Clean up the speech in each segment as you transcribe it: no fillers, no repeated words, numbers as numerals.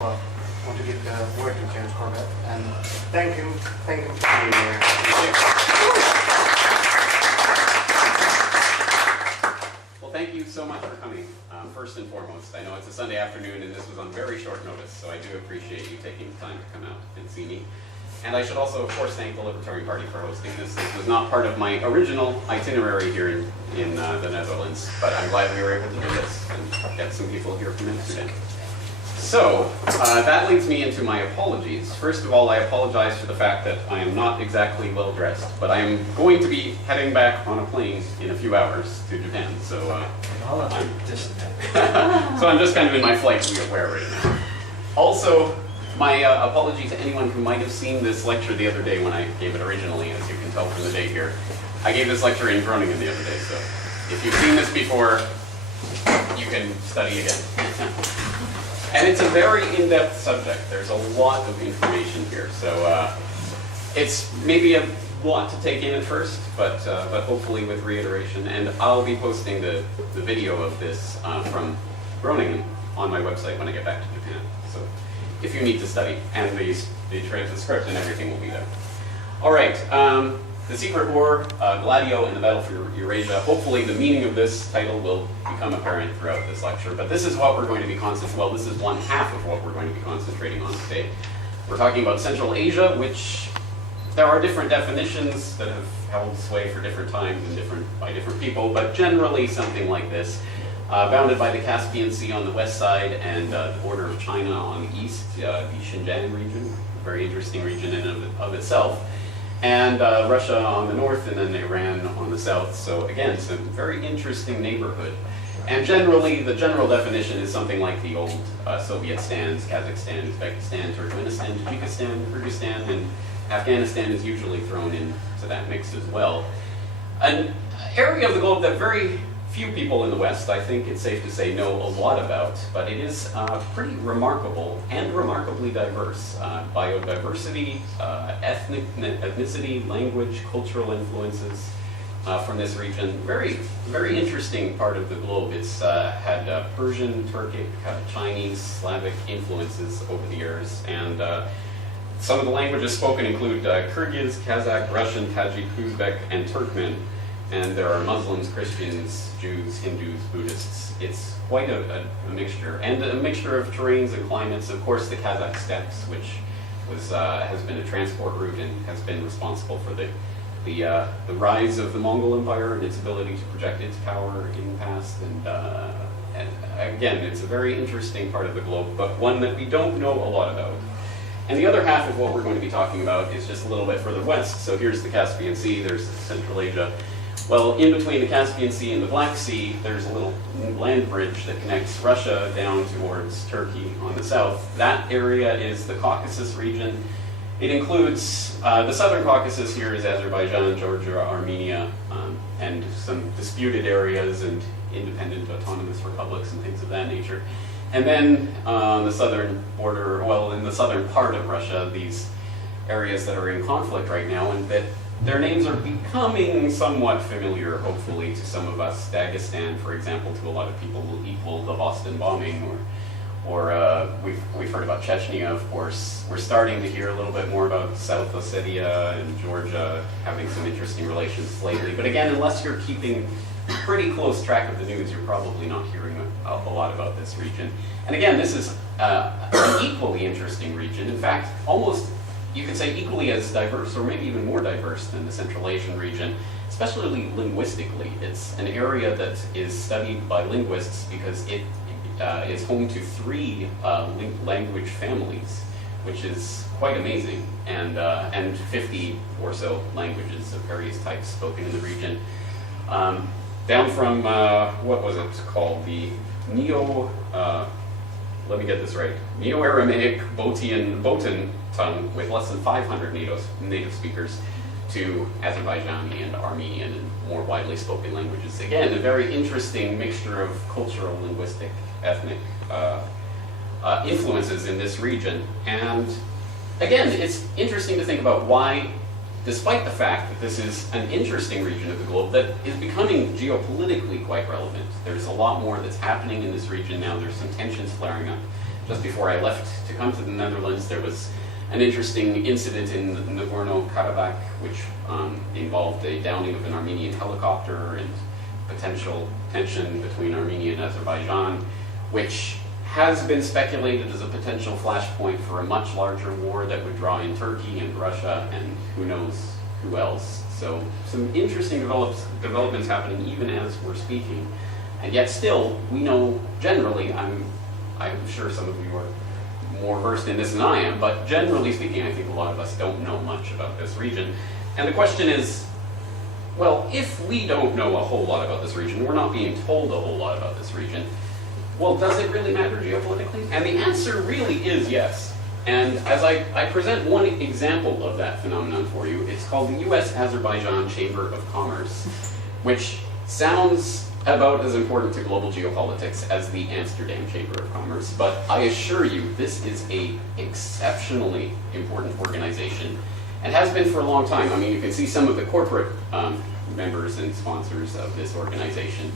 Well, I want to give the word to James Corbett and thank him for being here. Well, thank you so much for coming. First and foremost, I know it's a Sunday afternoon and this was on very short notice, so I do appreciate you taking the time to come out and see me. And I should also, of course, thank the Libertarian Party for hosting this. This was not part of my original itinerary here in the Netherlands, but I'm glad we were able to do this and get some people here from Amsterdam. So, that leads me into my apologies. First of all, I apologize for the fact that I am not exactly well dressed, but I am going to be heading back on a plane in a few hours to Japan, so so I'm just kind of in my flight wear right now. Also, my apology to anyone who might have seen this lecture the other day when I gave it originally, as you can tell from the date here. I gave this lecture in Groningen the other day, so if you've seen this before, you can study again. And it's a very in-depth subject. There's a lot of information here, so it's maybe a lot to take in at first, but hopefully with reiteration. And I'll be posting the video of this from Groningen on my website when I get back to Japan. So if you need to study, and the transcript and everything will be there. All right. The Secret War, Gladio, and the Battle for Eurasia. Hopefully the meaning of this title will become apparent throughout this lecture, but this is what we're going to be this is one half of what we're going to be concentrating on today. We're talking about Central Asia, which there are different definitions that have held sway for different times and by different people, but generally something like this. Bounded by the Caspian Sea on the west side and the border of China on the east, the Xinjiang region, a very interesting region in and of itself. And Russia on the north, and then Iran on the south. So again, it's a very interesting neighborhood. And generally, the general definition is something like the old Soviet stands: Kazakhstan, Uzbekistan, Turkmenistan, Tajikistan, Kyrgyzstan, and Afghanistan is usually thrown into that mix as well. An area of the globe that very few people in the West, I think it's safe to say, know a lot about, but it is pretty remarkable and remarkably diverse. Biodiversity, ethnicity, language, cultural influences from this region. Very, very interesting part of the globe. It's had Persian, Turkic, Chinese, Slavic influences over the years, and some of the languages spoken include Kyrgyz, Kazakh, Russian, Tajik, Uzbek, and Turkmen. And there are Muslims, Christians, Jews, Hindus, Buddhists. It's quite a mixture, and a mixture of terrains and climates. Of course, the Kazakh steppes, which has been a transport route and has been responsible for the rise of the Mongol Empire and its ability to project its power in the past. And again, it's a very interesting part of the globe, but one that we don't know a lot about. And the other half of what we're going to be talking about is just a little bit further west. So here's the Caspian Sea, there's Central Asia. Well, in between the Caspian Sea and the Black Sea, there's a little land bridge that connects Russia down towards Turkey on the south. That area is the Caucasus region. It includes, the southern Caucasus here is Azerbaijan, Georgia, Armenia, and some disputed areas and independent autonomous republics and things of that nature. And then on the southern border, well, in the southern part of Russia, these areas that are in conflict right now, and that their names are becoming somewhat familiar, hopefully, to some of us. Dagestan, for example, to a lot of people will equal the Boston bombing, or we've heard about Chechnya, of course. We're starting to hear a little bit more about South Ossetia and Georgia having some interesting relations lately. But again, unless you're keeping pretty close track of the news, you're probably not hearing a lot about this region. And again, this is an equally interesting region. In fact, almost, you could say, equally as diverse, or maybe even more diverse than the Central Asian region, especially linguistically. It's an area that is studied by linguists because it is home to 3 language families, which is quite amazing, and 50 or so languages of various types spoken in the region. Down from, what was it called? The let me get this right, Neo-Aramaic Botan tongue with less than 500 native speakers, to Azerbaijani and Armenian and more widely spoken languages. Again, a very interesting mixture of cultural, linguistic, ethnic influences in this region. And again, it's interesting to think about why, despite the fact that this is an interesting region of the globe that is becoming geopolitically quite relevant. There's a lot more that's happening in this region now. There's some tensions flaring up just before I left to come to the Netherlands, there was an interesting incident in Nagorno-Karabakh, which involved a downing of an Armenian helicopter and potential tension between Armenia and Azerbaijan, which has been speculated as a potential flashpoint for a much larger war that would draw in Turkey and Russia and who knows who else. So some interesting developments happening even as we're speaking. And yet still, we know generally, I'm sure some of you are more versed in this than I am, but generally speaking, I think a lot of us don't know much about this region. And the question is, well, if we don't know a whole lot about this region, we're not being told a whole lot about this region, well, does it really matter geopolitically? And the answer really is yes. And as I present one example of that phenomenon for you, it's called the US-Azerbaijan Chamber of Commerce, which sounds about as important to global geopolitics as the Amsterdam Chamber of Commerce, but I assure you this is an exceptionally important organization and has been for a long time. I mean, you can see some of the corporate members and sponsors of this organization.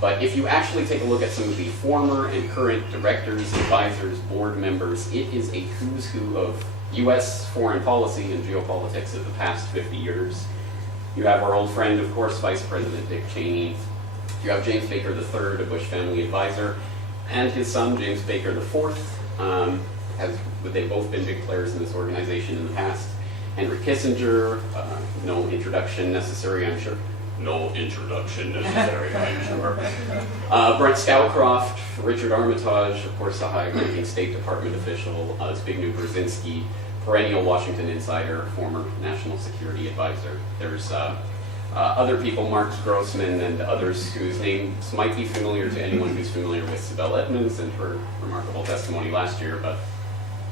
But if you actually take a look at some of the former and current directors, advisors, board members, it is a who's who of US foreign policy and geopolitics of the past 50 years. You have our old friend, of course, Vice President Dick Cheney. You have James Baker III, a Bush family advisor, and his son, James Baker IV. They've both been big players in this organization in the past. Henry Kissinger, no introduction necessary, I'm sure. No introduction necessary, I'm sure. Brent Scowcroft, Richard Armitage, of course, a high-ranking State Department official, Zbigniew Brzezinski, perennial Washington insider, former national security advisor. There's other people, Mark Grossman and others whose names might be familiar to anyone who's familiar with Sibel Edmonds and her remarkable testimony last year, but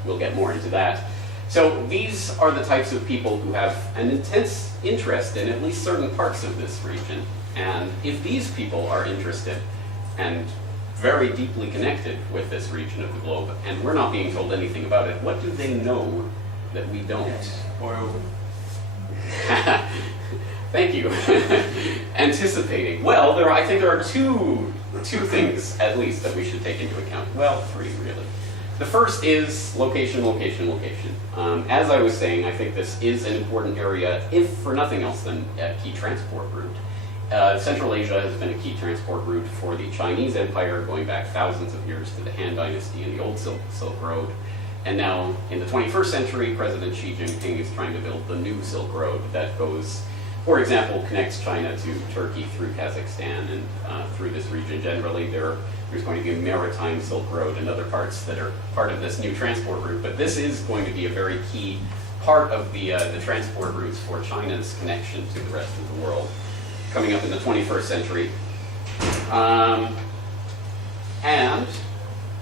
we'll get more into that. So these are the types of people who have an intense interest in at least certain parts of this region. And if these people are interested and very deeply connected with this region of the globe, and we're not being told anything about it, what do they know that we don't? Oil. Thank you. Anticipating. Well, I think there are two things at least that we should take into account. Well, three really. The first is location, location, location. As I was saying, I think this is an important area, if for nothing else than a key transport route. Central Asia has been a key transport route for the Chinese Empire, going back thousands of years to the Han Dynasty and the Old Silk Road. And now, in the 21st century, President Xi Jinping is trying to build the new Silk Road that goes, for example, connects China to Turkey through Kazakhstan and through this region generally. There's going to be a maritime Silk Road and other parts that are part of this new transport route, but this is going to be a very key part of the transport routes for China's connection to the rest of the world coming up in the 21st century. And,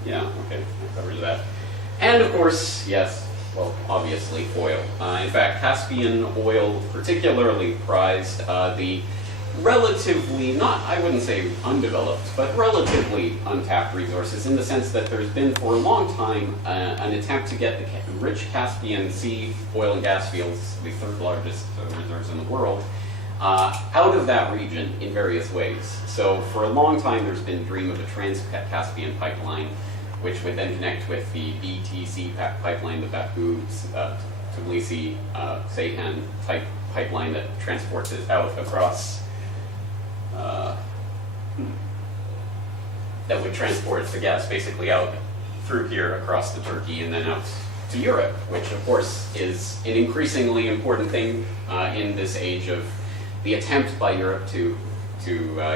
yeah, okay, that covers that. And of course, yes, well, obviously oil. In fact, Caspian oil particularly prized the relatively, I wouldn't say undeveloped, but relatively untapped resources in the sense that there's been for a long time an attempt to get the rich Caspian Sea oil and gas fields, the third largest reserves in the world, out of that region in various ways. So for a long time there's been a dream of a trans-Caspian pipeline, which would then connect with the BTC pipeline, the Baku, Tbilisi, Ceyhan type pipeline that transports it out across, that would transport the gas basically out through here across to Turkey and then out to Europe, which of course is an increasingly important thing in this age of the attempt by Europe to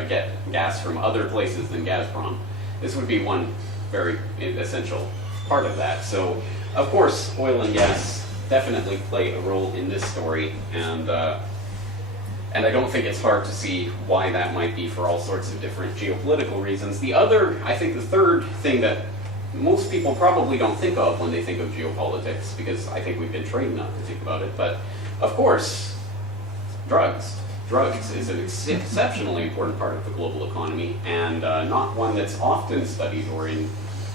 get gas from other places than Gazprom. This would be one very essential part of that. So, of course, oil and gas definitely play a role in this story, and I don't think it's hard to see why that might be for all sorts of different geopolitical reasons. I think the third thing that most people probably don't think of when they think of geopolitics, because I think we've been trained not to think about it, but of course, drugs. Drugs is an exceptionally important part of the global economy, and not one that's often studied or in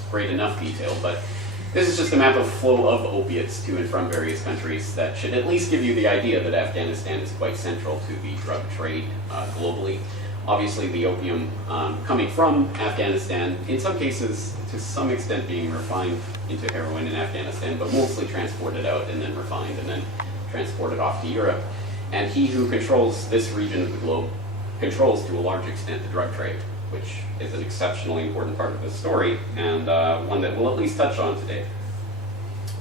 great enough detail, but this is just a map of flow of opiates to and from various countries that should at least give you the idea that Afghanistan is quite central to the drug trade globally. Obviously, the opium coming from Afghanistan, in some cases, to some extent being refined into heroin in Afghanistan, but mostly transported out and then refined and then transported off to Europe. And he who controls this region of the globe controls to a large extent the drug trade, which is an exceptionally important part of the story and one that we'll at least touch on today.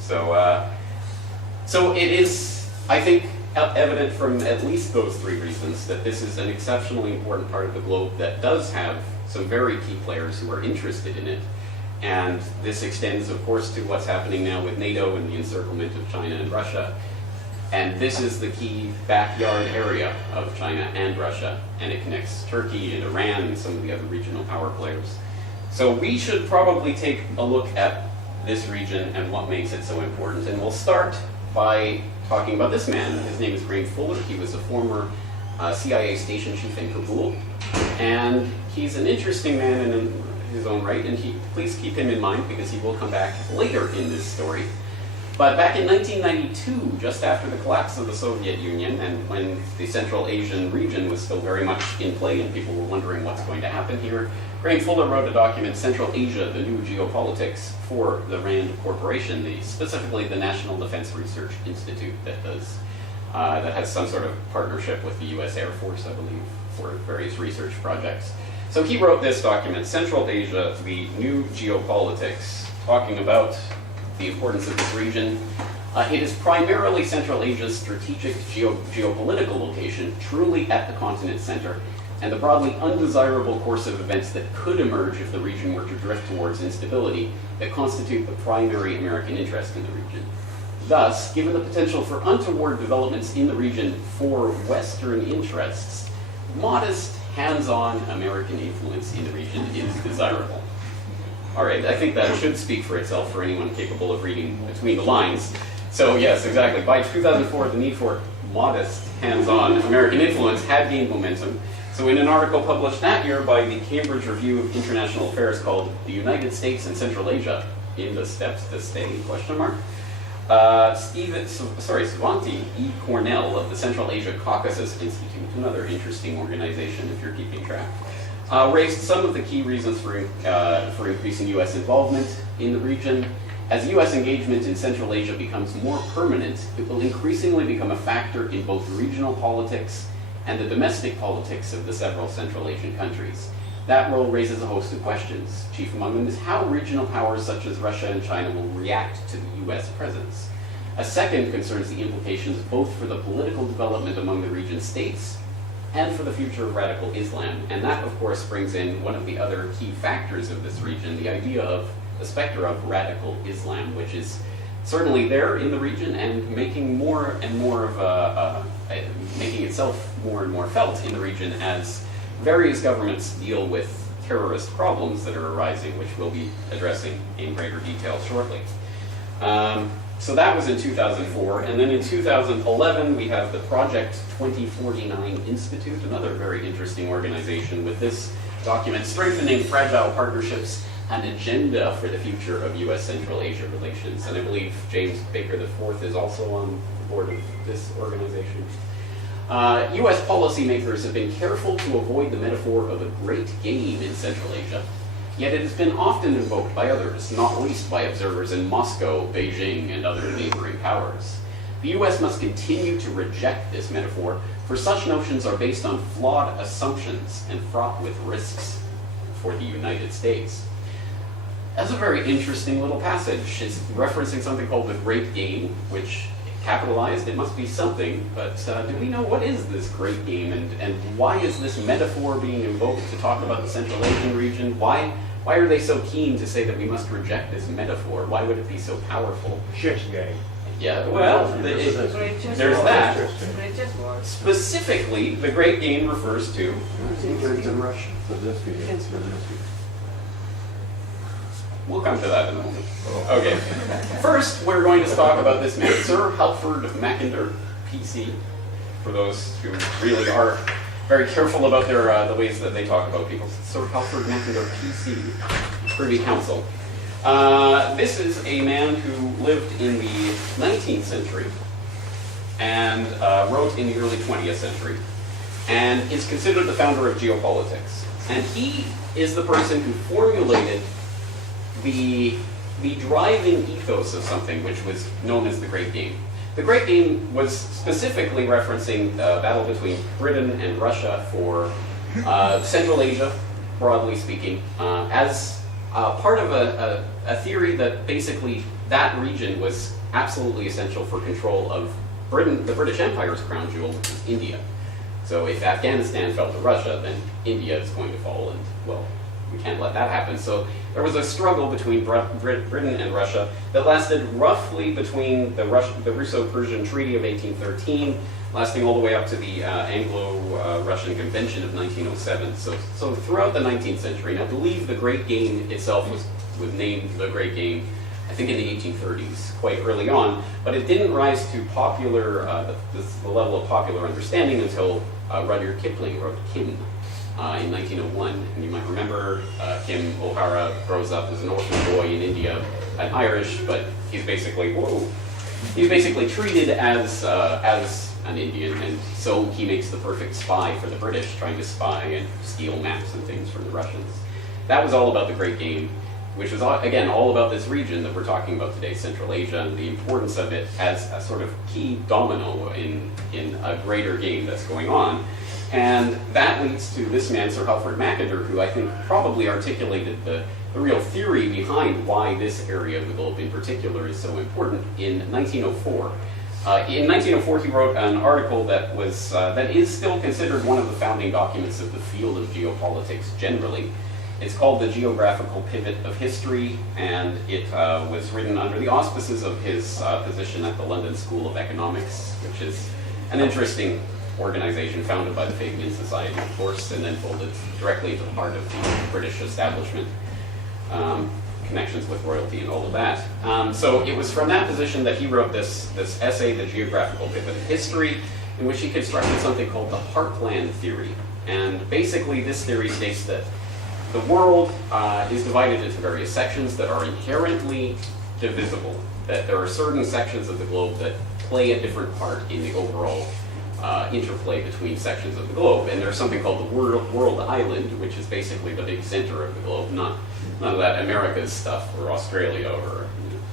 So it is, I think, evident from at least those three reasons that this is an exceptionally important part of the globe that does have some very key players who are interested in it. And this extends, of course, to what's happening now with NATO and the encirclement of China and Russia. And this is the key backyard area of China and Russia, and it connects Turkey and Iran and some of the other regional power players. So we should probably take a look at this region and what makes it so important. And we'll start by talking about this man. His name is Graham Fuller. He was a former CIA station chief in Kabul, and he's an interesting man in his own right, and please keep him in mind because he will come back later in this story. But back in 1992, just after the collapse of the Soviet Union, and when the Central Asian region was still very much in play and people were wondering what's going to happen here, Graham Fuller wrote a document, Central Asia, the New Geopolitics, for the RAND Corporation, specifically the National Defense Research Institute that has some sort of partnership with the US Air Force, I believe, for various research projects. So he wrote this document, Central Asia, the New Geopolitics, talking about the importance of this region. It is primarily Central Asia's strategic geopolitical location, truly at the continent's center, and the broadly undesirable course of events that could emerge if the region were to drift towards instability that constitute the primary American interest in the region. Thus, given the potential for untoward developments in the region for Western interests, modest, hands-on American influence in the region is desirable. All right, I think that should speak for itself for anyone capable of reading between the lines. So yes, exactly. By 2004, the need for modest, hands-on American influence had gained momentum. So in an article published that year by the Cambridge Review of International Affairs called "The United States and Central Asia in the Steps to Stay?" Svanti E. Cornell of the Central Asia Caucasus Institute, another interesting organization if you're keeping track, raised some of the key reasons for increasing U.S. involvement in the region. As U.S. engagement in Central Asia becomes more permanent, it will increasingly become a factor in both regional politics and the domestic politics of the several Central Asian countries. That role raises a host of questions. Chief among them is how regional powers such as Russia and China will react to the U.S. presence. A second concerns the implications both for the political development among the region's states and for the future of radical Islam. And that, of course, brings in one of the other key factors of this region, the idea of the specter of radical Islam, which is certainly there in the region and making more and more of making itself more and more felt in the region as various governments deal with terrorist problems that are arising, which we'll be addressing in greater detail shortly. So that was in 2004, and then in 2011 we have the Project 2049 Institute, another very interesting organization with this document, Strengthening Fragile Partnerships, an Agenda for the Future of U.S. Central Asia Relations. And I believe James Baker IV is also on the board of this organization. U.S. policymakers have been careful to avoid the metaphor of a great game in Central Asia, yet it has been often invoked by others, not least by observers in Moscow, Beijing, and other neighboring powers. The U.S. must continue to reject this metaphor, for such notions are based on flawed assumptions and fraught with risks for the United States. That's a very interesting little passage. It's referencing something called the Great Game, which capitalized, it must be something, but do we know what is this great game and why is this metaphor being invoked to talk about the Central Asian region? Why are they so keen to say that we must reject this metaphor? Why would it be so powerful? Chess game. Yeah, well, there's that. Specifically, the Great Game refers to... We'll come to that in a moment. Okay. First, we're going to talk about this man, Sir Halford Mackinder, PC, for those who really are very careful about the ways that they talk about people. Sir Halford Mackinder, PC, Privy Council. This is a man who lived in the 19th century and wrote in the early 20th century. and is considered the founder of geopolitics. And he is the person who formulated the driving ethos of something which was known as the Great Game. The Great Game was specifically referencing the battle between Britain and Russia for Central Asia, broadly speaking, as part of a theory that basically that region was absolutely essential for control of Britain, the British Empire's crown jewel, which is India. So if Afghanistan fell to Russia, then India is going to fall, and well, we can't let that happen. So there was a struggle between Britain and Russia that lasted roughly between the Russo-Persian Treaty of 1813, lasting all the way up to the Anglo-Russian Convention of 1907. So throughout the 19th century, and I believe the Great Game itself was named the Great Game, I think in the 1830s, quite early on, but it didn't rise to popular, the level of popular understanding until Rudyard Kipling wrote Kim in 1901. And you might remember Kim O'Hara grows up as an orphan boy in India, an Irish, but he's basically, he's basically treated as an Indian, and so he makes the perfect spy for the British, trying to spy and steal maps and things from the Russians. That was all about the Great Game, which was, again, all about this region that we're talking about today, Central Asia, and the importance of it as a sort of key domino in a greater game that's going on. And that leads to this man, Sir Halford Mackinder, who I think probably articulated the real theory behind why this area of the globe in particular is so important in 1904. In 1904, he wrote an article that is still considered one of the founding documents of the field of geopolitics generally. It's called The Geographical Pivot of History, and it was written under the auspices of his position at the London School of Economics, which is an interesting organization founded by the Fabian Society, of course, and then folded directly into the heart of the British establishment, connections with royalty and all of that. So it was from that position that he wrote this essay, The Geographical Pivot of History, in which he constructed something called the heartland theory. And basically this theory states that the world is divided into various sections that are inherently divisible, that there are certain sections of the globe that play a different part in the overall interplay between sections of the globe. And there's something called the world island, which is basically the big center of the globe, none of that America's stuff or Australia or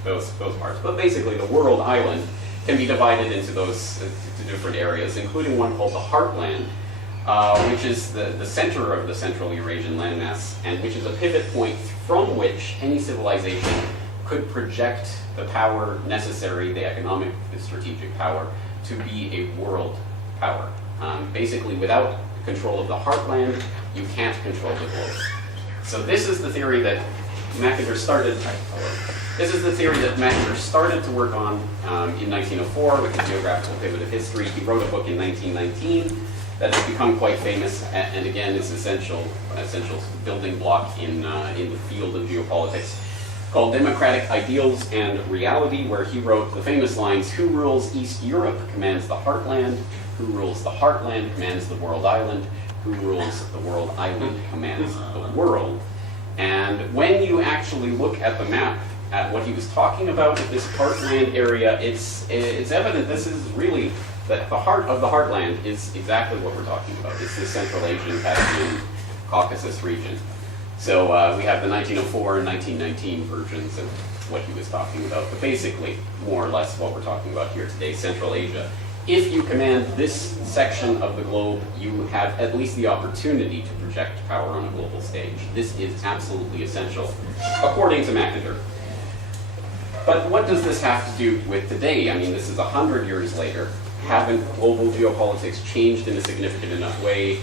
those parts. But basically the world island can be divided into those different areas, including one called the heartland, which is the center of the Central Eurasian landmass, and which is a pivot point from which any civilization could project the power necessary, the economic, the strategic power, to be a world power. Basically, without control of the heartland, you can't control the globe. So this is the theory that Mackinder started. This is the theory that Mackinder started to work on in 1904 with the Geographical Pivot of History. He wrote a book in 1919 that has become quite famous, and again is essential building block in the field of geopolitics, called Democratic Ideals and Reality, where he wrote the famous lines, "Who rules East Europe commands the heartland, who rules the heartland commands the world island, who rules the world island commands the world." And when you actually look at the map, at what he was talking about with this heartland area, it's evident this is really, that the heart of the heartland is exactly what we're talking about. It's the Central Asian, Caspian, Caucasus region. So we have the 1904 and 1919 versions of what he was talking about, but basically, more or less what we're talking about here today, Central Asia. If you command this section of the globe, you have at least the opportunity to project power on a global stage. This is absolutely essential, according to Mackinder. But what does this have to do with today? I mean, this is 100 years later. Haven't global geopolitics changed in a significant enough way?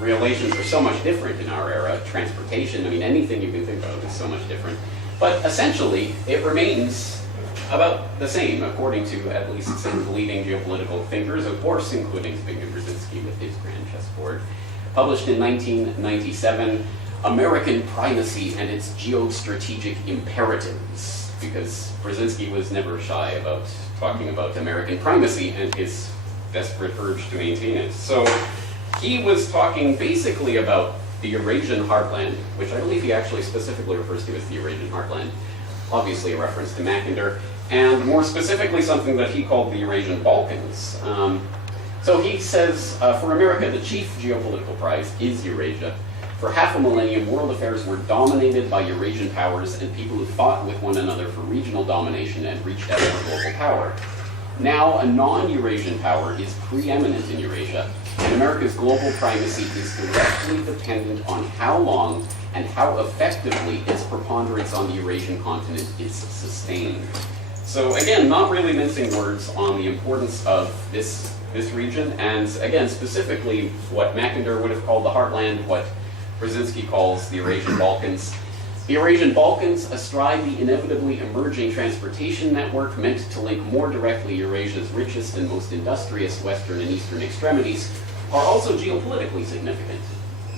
Relations are so much different in our era. Transportation, I mean, anything you can think of is so much different. But essentially, it remains about the same, according to at least some leading geopolitical thinkers, of course, including Zbigniew Brzezinski with his grand chessboard. Published in 1997, American Primacy and its Geostrategic Imperatives, because Brzezinski was never shy about talking about American primacy and his desperate urge to maintain it. So he was talking basically about the Eurasian heartland, which I believe he actually specifically refers to as the Eurasian heartland, obviously a reference to Mackinder, and more specifically something that he called the Eurasian Balkans. So he says, for America, the chief geopolitical prize is Eurasia. For half a millennium, world affairs were dominated by Eurasian powers and people who fought with one another for regional domination and reached out for global power. Now, a non-Eurasian power is preeminent in Eurasia, and America's global primacy is directly dependent on how long and how effectively its preponderance on the Eurasian continent is sustained. So again, not really mincing words on the importance of this region, and again, specifically what Mackinder would have called the heartland, what Brzezinski calls the Eurasian Balkans. The Eurasian Balkans, astride the inevitably emerging transportation network meant to link more directly Eurasia's richest and most industrious western and eastern extremities, are also geopolitically significant.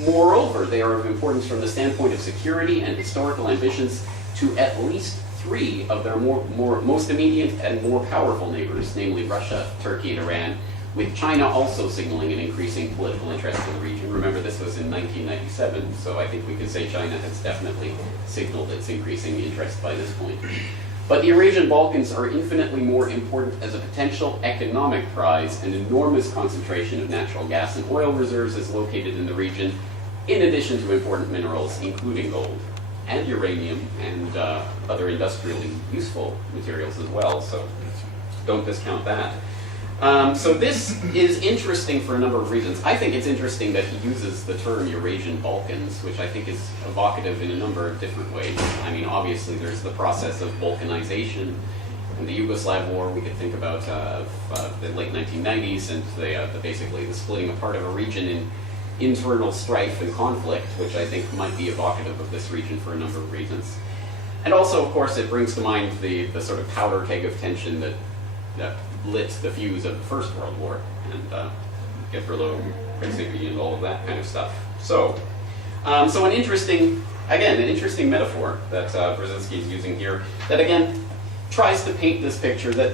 Moreover, they are of importance from the standpoint of security and historical ambitions to at least three of their most immediate and more powerful neighbors, namely Russia, Turkey, and Iran, with China also signaling an increasing political interest in the region. Remember, this was in 1997, so I think we can say China has definitely signaled its increasing interest by this point. But the Eurasian Balkans are infinitely more important as a potential economic prize. An enormous concentration of natural gas and oil reserves is located in the region, in addition to important minerals, including gold and uranium and other industrially useful materials as well, so don't discount that. So this is interesting for a number of reasons. I think it's interesting that he uses the term Eurasian Balkans, which I think is evocative in a number of different ways. I mean, obviously there's the process of Balkanization and the Yugoslav war. We could think about the late 1990s and basically the splitting apart of a region in internal strife and conflict, which I think might be evocative of this region for a number of reasons. And also, of course, it brings to mind the sort of powder keg of tension that lit the fuse of the First World War, and Gipperlo, Principi, and all of that kind of stuff. So an interesting metaphor that Brzezinski is using here, that again tries to paint this picture that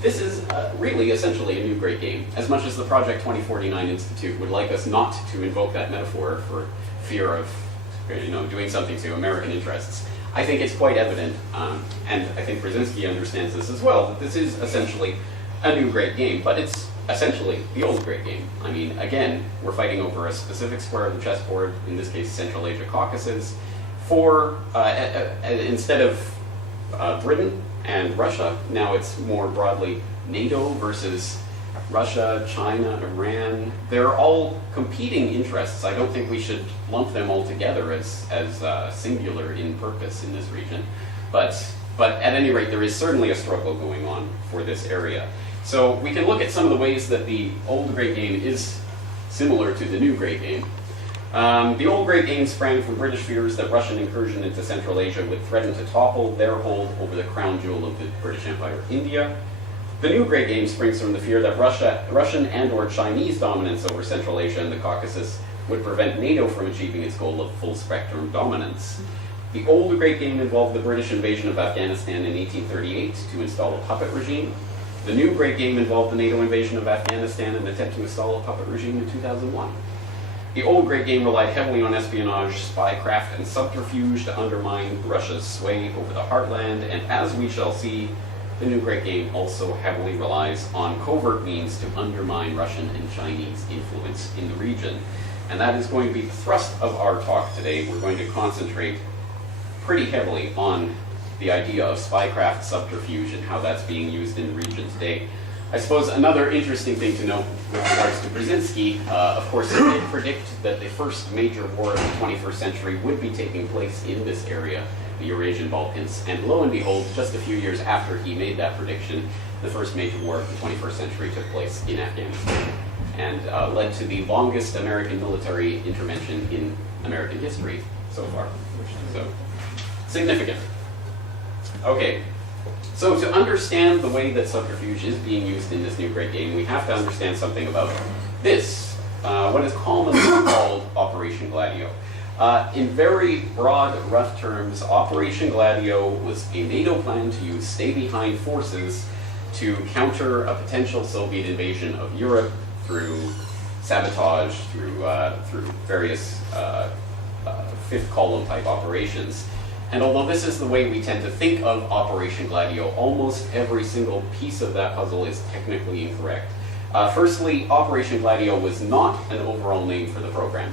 this is really essentially a new great game, as much as the Project 2049 Institute would like us not to invoke that metaphor for fear of doing something to American interests. I think it's quite evident, and I think Brzezinski understands this as well, that this is essentially a new great game, but it's essentially the old great game. I mean, again, we're fighting over a specific square of the chessboard, in this case Central Asia Caucasus, for, instead of Britain and Russia, now it's more broadly NATO versus Russia, China, Iran. They're all competing interests. I don't think we should lump them all together as singular in purpose in this region. But at any rate, there is certainly a struggle going on for this area. So we can look at some of the ways that the old great game is similar to the new great game. The old great game sprang from British fears that Russian incursion into Central Asia would threaten to topple their hold over the crown jewel of the British Empire, India. The new great game springs from the fear that Russian and or Chinese dominance over Central Asia and the Caucasus would prevent NATO from achieving its goal of full spectrum dominance. The old great game involved the British invasion of Afghanistan in 1838 to install a puppet regime. The new great game involved the NATO invasion of Afghanistan and an attempt to install a puppet regime in 2001. The old great game relied heavily on espionage, spycraft, and subterfuge to undermine Russia's sway over the heartland, and as we shall see, the new great game also heavily relies on covert means to undermine Russian and Chinese influence in the region. And that is going to be the thrust of our talk today. We're going to concentrate pretty heavily on the idea of spycraft, subterfuge, and how that's being used in the region today. I suppose another interesting thing to note with regards to Brzezinski, of course, he did predict that the first major war of the 21st century would be taking place in this area, the Eurasian Balkans. And lo and behold, just a few years after he made that prediction, the first major war of the 21st century took place in Afghanistan and led to the longest American military intervention in American history so far. So, significant. Okay, so to understand the way that subterfuge is being used in this new great game, we have to understand something about this, what is commonly called Operation Gladio. In very broad, rough terms, Operation Gladio was a NATO plan to use stay-behind forces to counter a potential Soviet invasion of Europe through sabotage, through various fifth column type operations. And although this is the way we tend to think of Operation Gladio, almost every single piece of that puzzle is technically incorrect. Firstly, Operation Gladio was not an overall name for the program.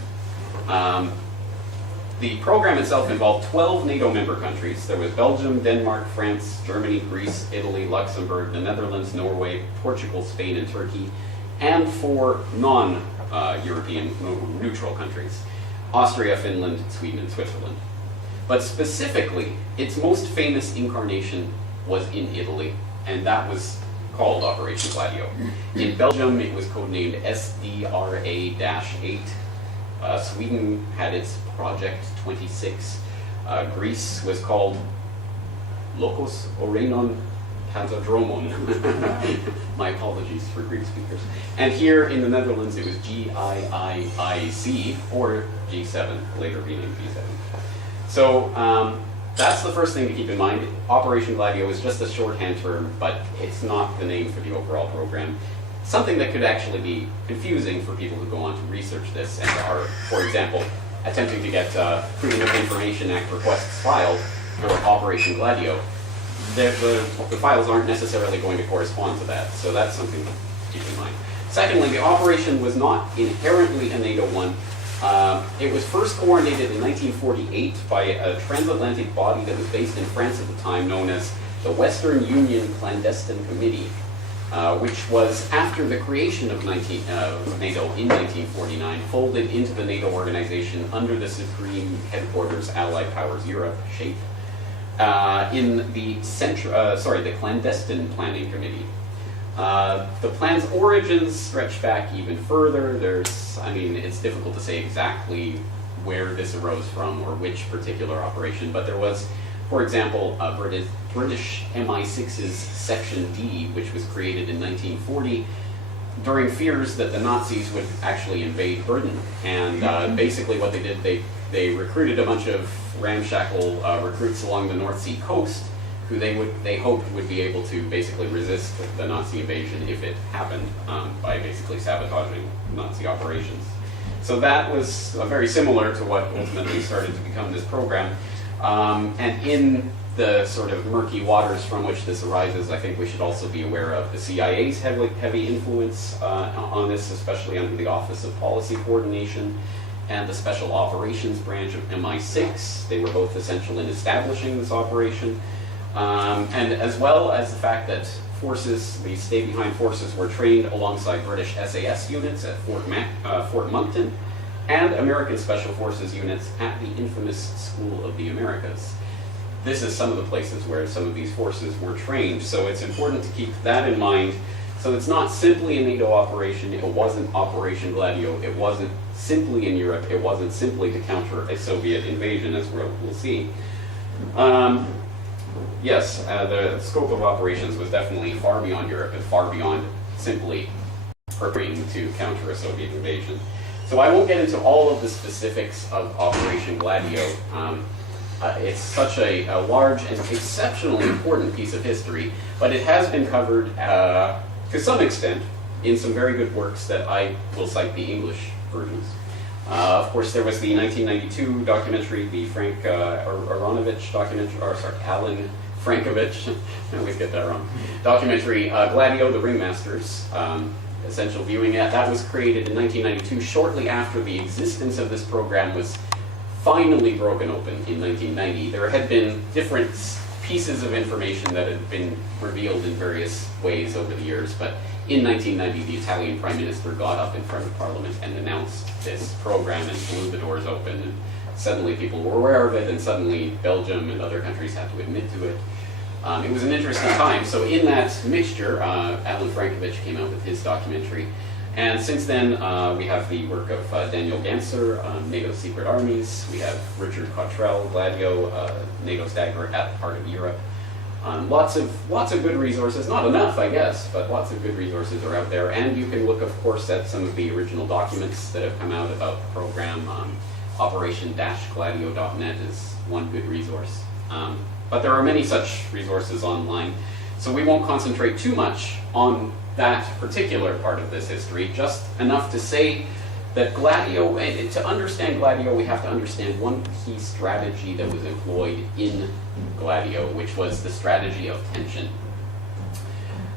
The program itself involved 12 NATO member countries. There was Belgium, Denmark, France, Germany, Greece, Italy, Luxembourg, the Netherlands, Norway, Portugal, Spain, and Turkey, and 4 non-European neutral countries: Austria, Finland, Sweden, and Switzerland. But specifically, its most famous incarnation was in Italy, and that was called Operation Gladio. In Belgium, it was codenamed SDRA-8. Sweden had its Project 26. Greece was called Lokos Orenon Pantodromon. My apologies for Greek speakers. And here in the Netherlands, it was GIIIC, or G7, later renamed G7. So that's the first thing to keep in mind. Operation Gladio is just a shorthand term, but it's not the name for the overall program. Something that could actually be confusing for people who go on to research this and are, for example, attempting to get Freedom of Information Act requests filed for Operation Gladio. The files aren't necessarily going to correspond to that, so that's something to keep in mind. Secondly, the operation was not inherently a NATO one. It was first coordinated in 1948 by a transatlantic body that was based in France at the time, known as the Western Union Clandestine Committee, which was, after the creation of NATO in 1949, folded into the NATO organization under the Supreme Headquarters Allied Powers Europe, SHAPE, in the Clandestine Planning Committee. The plan's origins stretch back even further. It's difficult to say exactly where this arose from or which particular operation, but there was, for example, British MI6's Section D, which was created in 1940 during fears that the Nazis would actually invade Britain. And basically what they did, they recruited a bunch of ramshackle recruits along the North Sea coast, who they hoped would be able to basically resist the Nazi invasion if it happened, by basically sabotaging Nazi operations. So that was very similar to what ultimately started to become this program. And in the sort of murky waters from which this arises, I think we should also be aware of the CIA's heavy influence on this, especially under the Office of Policy Coordination and the Special Operations Branch of MI6. They were both essential in establishing this operation. And as well as the fact that the stay-behind forces were trained alongside British SAS units at Fort Monkton and American Special Forces units at the infamous School of the Americas. This is some of the places where some of these forces were trained, so it's important to keep that in mind. So it's not simply a NATO operation. It wasn't Operation Gladio. It wasn't simply in Europe. It wasn't simply to counter a Soviet invasion, as we'll see. Yes, the scope of operations was definitely far beyond Europe and far beyond simply preparing to counter a Soviet invasion. So I won't get into all of the specifics of Operation Gladio. It's such a large and exceptionally important piece of history, but it has been covered to some extent in some very good works that I will cite the English versions. Of course, there was the 1992 documentary, the Alan Frankovich, I always get that wrong, documentary Gladio, the Ringmasters, essential viewing. That was created in 1992, shortly after the existence of this program was finally broken open in 1990. There had been different pieces of information that had been revealed in various ways over the years, but in 1990, the Italian Prime Minister got up in front of Parliament and announced this program and blew the doors open, and suddenly people were aware of it, and suddenly Belgium and other countries had to admit to it. It was an interesting time. So in that mixture, Alan Frankovich came out with his documentary. And since then, we have the work of Daniel Ganser, NATO's Secret Armies. We have Richard Cottrell, Gladio, NATO's Dagger at the Heart of Europe. Lots of good resources, not enough, I guess, but lots of good resources are out there. And you can look, of course, at some of the original documents that have come out about the program. Operation-gladio.net is one good resource. But there are many such resources online, so we won't concentrate too much on that particular part of this history, just enough to say that Gladio, to understand Gladio, we have to understand one key strategy that was employed in Gladio, which was the strategy of tension.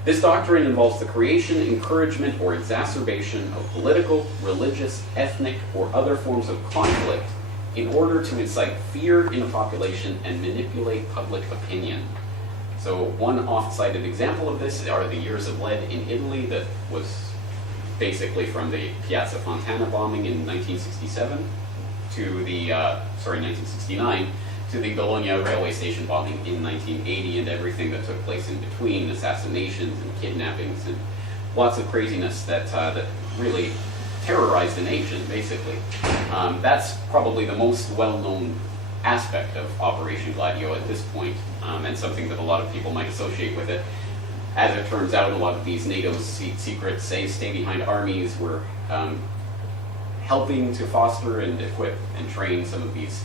This doctrine involves the creation, encouragement, or exacerbation of political, religious, ethnic, or other forms of conflict in order to incite fear in a population and manipulate public opinion. So one oft-cited example of this are the years of lead in Italy that was basically from the Piazza Fontana bombing in 1967 to the, 1969, to the Bologna railway station bombing in 1980 and everything that took place in between, assassinations and kidnappings and lots of craziness that really terrorized the nation, basically. That's probably the most well-known aspect of Operation Gladio at this point, and something that a lot of people might associate with it. As it turns out, a lot of these NATO secret stay-behind armies were helping to foster and equip and train some of these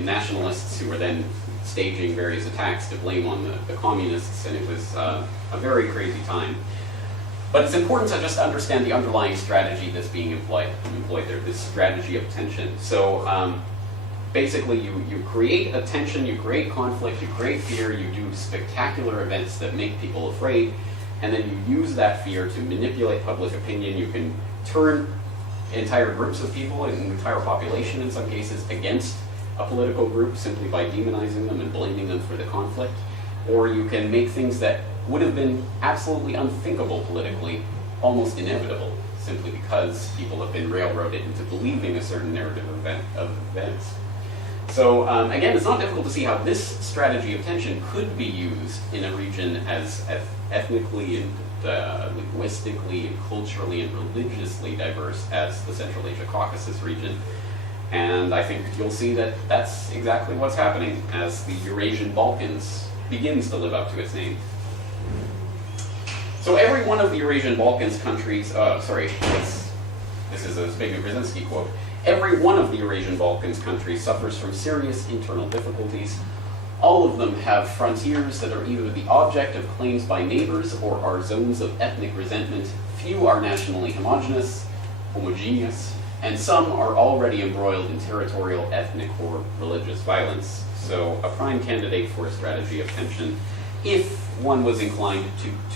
nationalists who were then staging various attacks to blame on the communists, and it was a very crazy time. But it's important to just understand the underlying strategy that's being employed there, this strategy of tension. So basically you create a tension, you create conflict, you create fear, you do spectacular events that make people afraid, and then you use that fear to manipulate public opinion. You can turn entire groups of people, an entire population in some cases, against a political group simply by demonizing them and blaming them for the conflict. Or you can make things that would have been absolutely unthinkable politically almost inevitable, simply because people have been railroaded into believing a certain narrative of events. So again, it's not difficult to see how this strategy of tension could be used in a region as ethnically and linguistically and culturally and religiously diverse as the Central Asia Caucasus region. And I think you'll see that that's exactly what's happening as the Eurasian Balkans begins to live up to its name. So every one of the Eurasian Balkans countries, this is a Zbigniew-Brzezinski quote, every one of the Eurasian Balkans countries suffers from serious internal difficulties. All of them have frontiers that are either the object of claims by neighbors or are zones of ethnic resentment. Few are nationally homogeneous, and some are already embroiled in territorial, ethnic, or religious violence. So a prime candidate for a strategy of tension, if one was inclined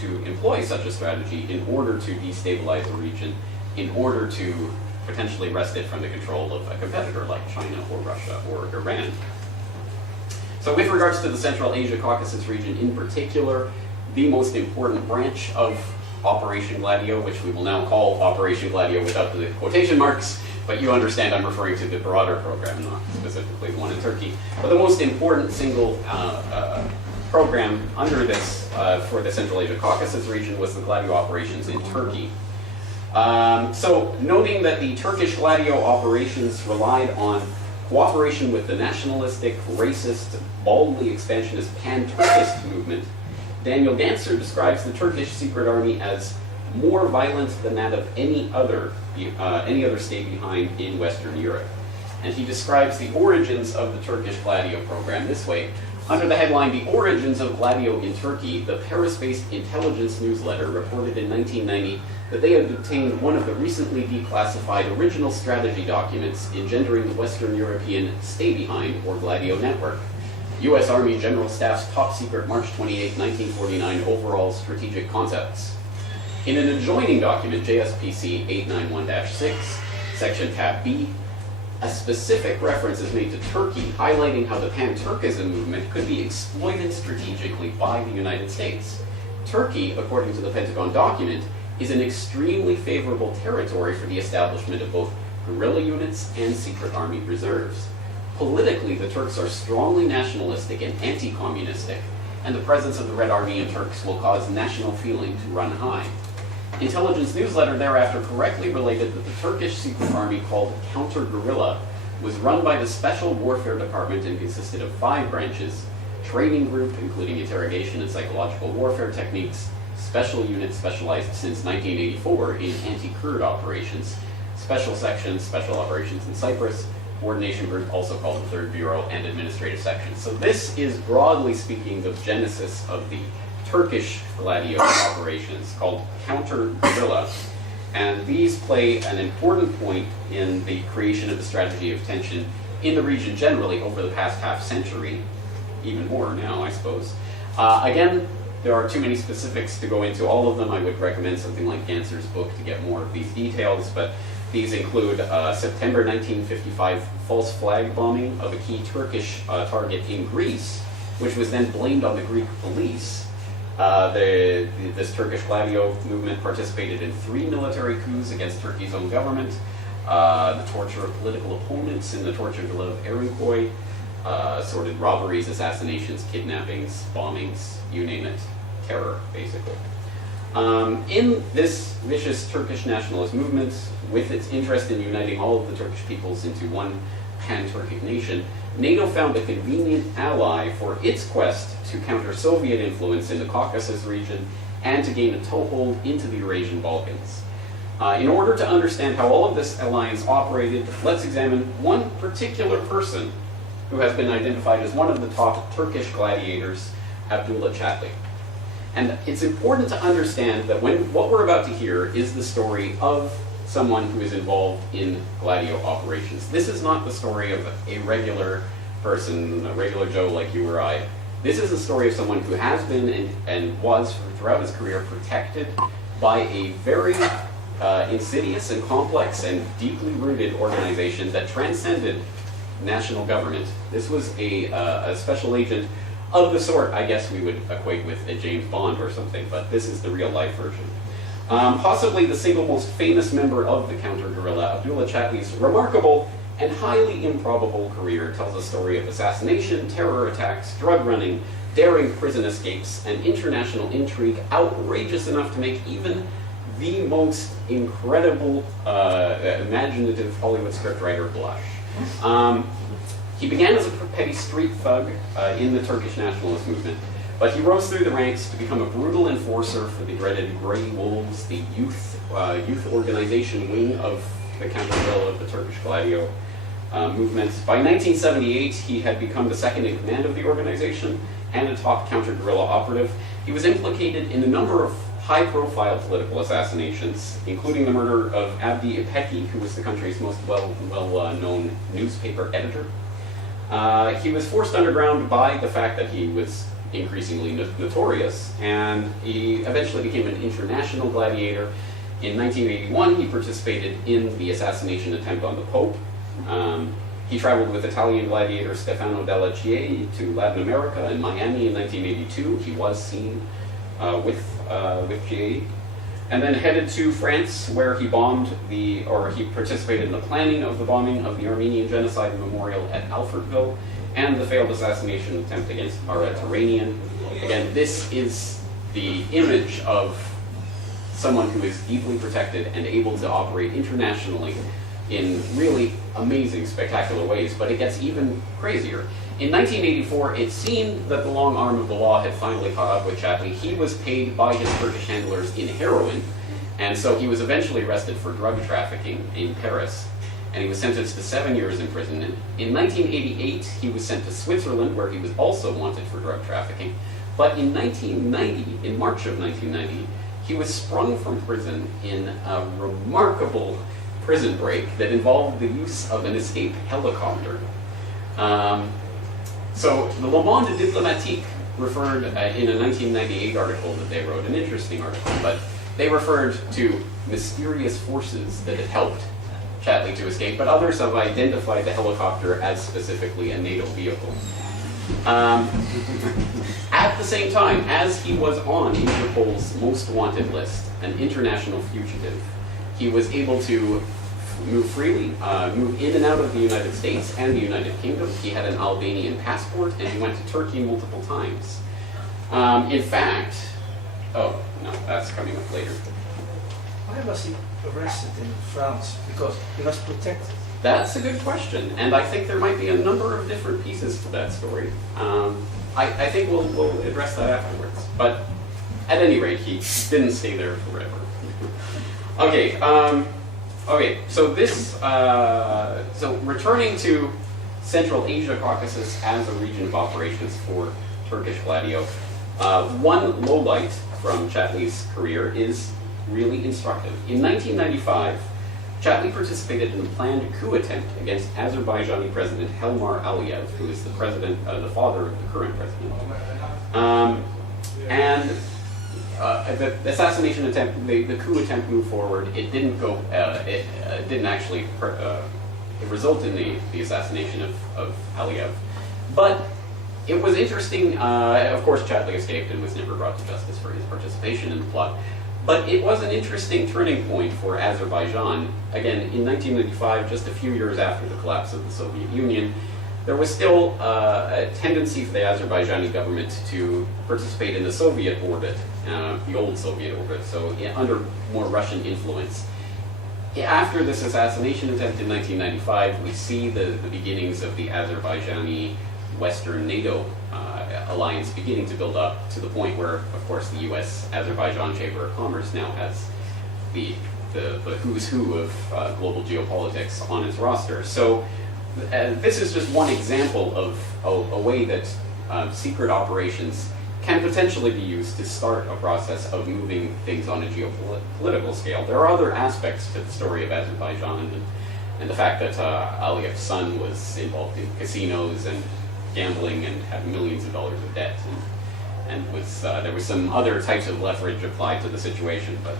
to employ such a strategy in order to destabilize a region, in order to potentially wrest it from the control of a competitor like China or Russia or Iran. So with regards to the Central Asia Caucasus region in particular, the most important branch of Operation Gladio, which we will now call Operation Gladio without the quotation marks, but you understand I'm referring to the broader program, not specifically the one in Turkey. But the most important single program under this for the Central Asia Caucasus region was the Gladio operations in Turkey. So noting that the Turkish Gladio operations relied on cooperation with the nationalistic, racist, baldly expansionist pan-Turkist movement, Daniel Ganser describes the Turkish secret army as more violent than that of any other stay-behind in Western Europe. And he describes the origins of the Turkish Gladio program this way. Under the headline, The Origins of Gladio in Turkey, the Paris-based intelligence newsletter reported in 1990 that they had obtained one of the recently declassified original strategy documents engendering the Western European stay-behind, or Gladio network. U.S. Army General Staff's top-secret March 28, 1949 overall strategic concepts. In an adjoining document, JSPC 891-6, section tab B, a specific reference is made to Turkey, highlighting how the pan-Turkism movement could be exploited strategically by the United States. Turkey, according to the Pentagon document, is an extremely favorable territory for the establishment of both guerrilla units and secret army reserves. Politically, the Turks are strongly nationalistic and anti-communistic, and the presence of the Red Army and Turks will cause national feeling to run high. Intelligence Newsletter thereafter correctly related that the Turkish secret army, called counter-guerrilla, was run by the Special Warfare Department and consisted of 5 branches: training group, including interrogation and psychological warfare techniques; special units specialized since 1984 in anti-Kurd operations; special sections, special operations in Cyprus; coordination group, also called the Third Bureau; and administrative section. So this is, broadly speaking, the genesis of the Turkish Gladio operations, called counter-guerrilla, and these play an important point in the creation of the strategy of tension in the region generally over the past half-century, even more now, I suppose. Again, there are too many specifics to go into all of them. I would recommend something like Ganser's book to get more of these details, but these include September 1955 false flag bombing of a key Turkish target in Greece, which was then blamed on the Greek police. This Turkish Gladio movement participated in 3 military coups against Turkey's own government, the torture of political opponents in the torture villa of Erinköy, assorted robberies, assassinations, kidnappings, bombings, you name it, terror, basically. In this vicious Turkish nationalist movement, with its interest in uniting all of the Turkish peoples into one pan-Turkic nation, NATO found a convenient ally for its quest to counter Soviet influence in the Caucasus region and to gain a toehold into the Eurasian Balkans. In order to understand how all of this alliance operated, let's examine one particular person who has been identified as one of the top Turkish gladiators, Abdullah Chatli. And it's important to understand that what we're about to hear is the story of someone who is involved in Gladio operations. This is not the story of a regular person, a regular Joe like you or I. This is the story of someone who has been and was, throughout his career, protected by a very insidious and complex and deeply rooted organization that transcended national government. This was a special agent of the sort I guess we would equate with a James Bond or something, but this is the real life version. Possibly the single most famous member of the counter-guerrilla, Abdullah Chatli's remarkable and highly improbable career tells a story of assassination, terror attacks, drug running, daring prison escapes, and international intrigue outrageous enough to make even the most incredible, imaginative Hollywood scriptwriter blush. He began as a petty street thug in the Turkish nationalist movement, but he rose through the ranks to become a brutal enforcer for the dreaded Grey Wolves, the youth organization wing of the counter-guerrilla of the Turkish Gladio movement. By 1978, he had become the second in command of the organization and a top counter-guerrilla operative. He was implicated in a number of high-profile political assassinations, including the murder of Abdi İpekçi, who was the country's most well-known newspaper editor. He was forced underground by the fact that he was increasingly notorious, and he eventually became an international gladiator. In 1981, he participated in the assassination attempt on the Pope. He traveled with Italian gladiator Stefano Della Chie to Latin America and Miami in 1982. He was seen with Chie, and then headed to France, where he he participated in the planning of the bombing of the Armenian Genocide Memorial at Alfredville, and the failed assassination attempt against Ara Turanian. Again, this is the image of someone who is deeply protected and able to operate internationally in really amazing, spectacular ways, but it gets even crazier. In 1984, it seemed that the long arm of the law had finally caught up with Chatli. He was paid by his Turkish handlers in heroin, and so he was eventually arrested for drug trafficking in Paris, and he was sentenced to 7 years imprisonment. In 1988, he was sent to Switzerland, where he was also wanted for drug trafficking. But in 1990, in March of 1990, he was sprung from prison in a remarkable prison break that involved the use of an escape helicopter. So the Le Monde Diplomatique referred in a 1998 article that they wrote, an interesting article, but they referred to mysterious forces that had helped Chatli to escape, but others have identified the helicopter as specifically a NATO vehicle. At the same time, as he was on Interpol's most wanted list, an international fugitive, he was able to move freely, move in and out of the United States and the United Kingdom. He had an Albanian passport, and he went to Turkey multiple times. In fact, oh, no, that's coming up later. Why was he arrested in France? Because he was protected. That's a good question, and I think there might be a number of different pieces to that story. I think we'll address that afterwards. But at any rate, he didn't stay there forever. Okay. Okay. So so returning to Central Asia Caucasus as a region of operations for Turkish Gladio, one lowlight from Chatli's career is really instructive. In 1995, Chatli participated in a planned coup attempt against Azerbaijani President Helmar Aliyev, who is the father of the current president. And the assassination attempt, the coup attempt moved forward. It didn't go. It didn't actually result in the assassination of Aliyev, but it was interesting. Of course, Chatley escaped and was never brought to justice for his participation in the plot. But it was an interesting turning point for Azerbaijan. Again, in 1995, just a few years after the collapse of the Soviet Union, there was still a tendency for the Azerbaijani government to participate in the Soviet orbit, the old Soviet orbit, so under more Russian influence. After this assassination attempt in 1995, we see the beginnings of the Azerbaijani Western NATO alliance beginning to build up to the point where, of course, the U.S.-Azerbaijan Chamber of Commerce now has the who's who of global geopolitics on its roster. So this is just one example of a way that secret operations can potentially be used to start a process of moving things on a geopolitical scale. There are other aspects to the story of Azerbaijan and the fact that Aliyev's son was involved in casinos and gambling and had millions of dollars of debt, and there was some other types of leverage applied to the situation. But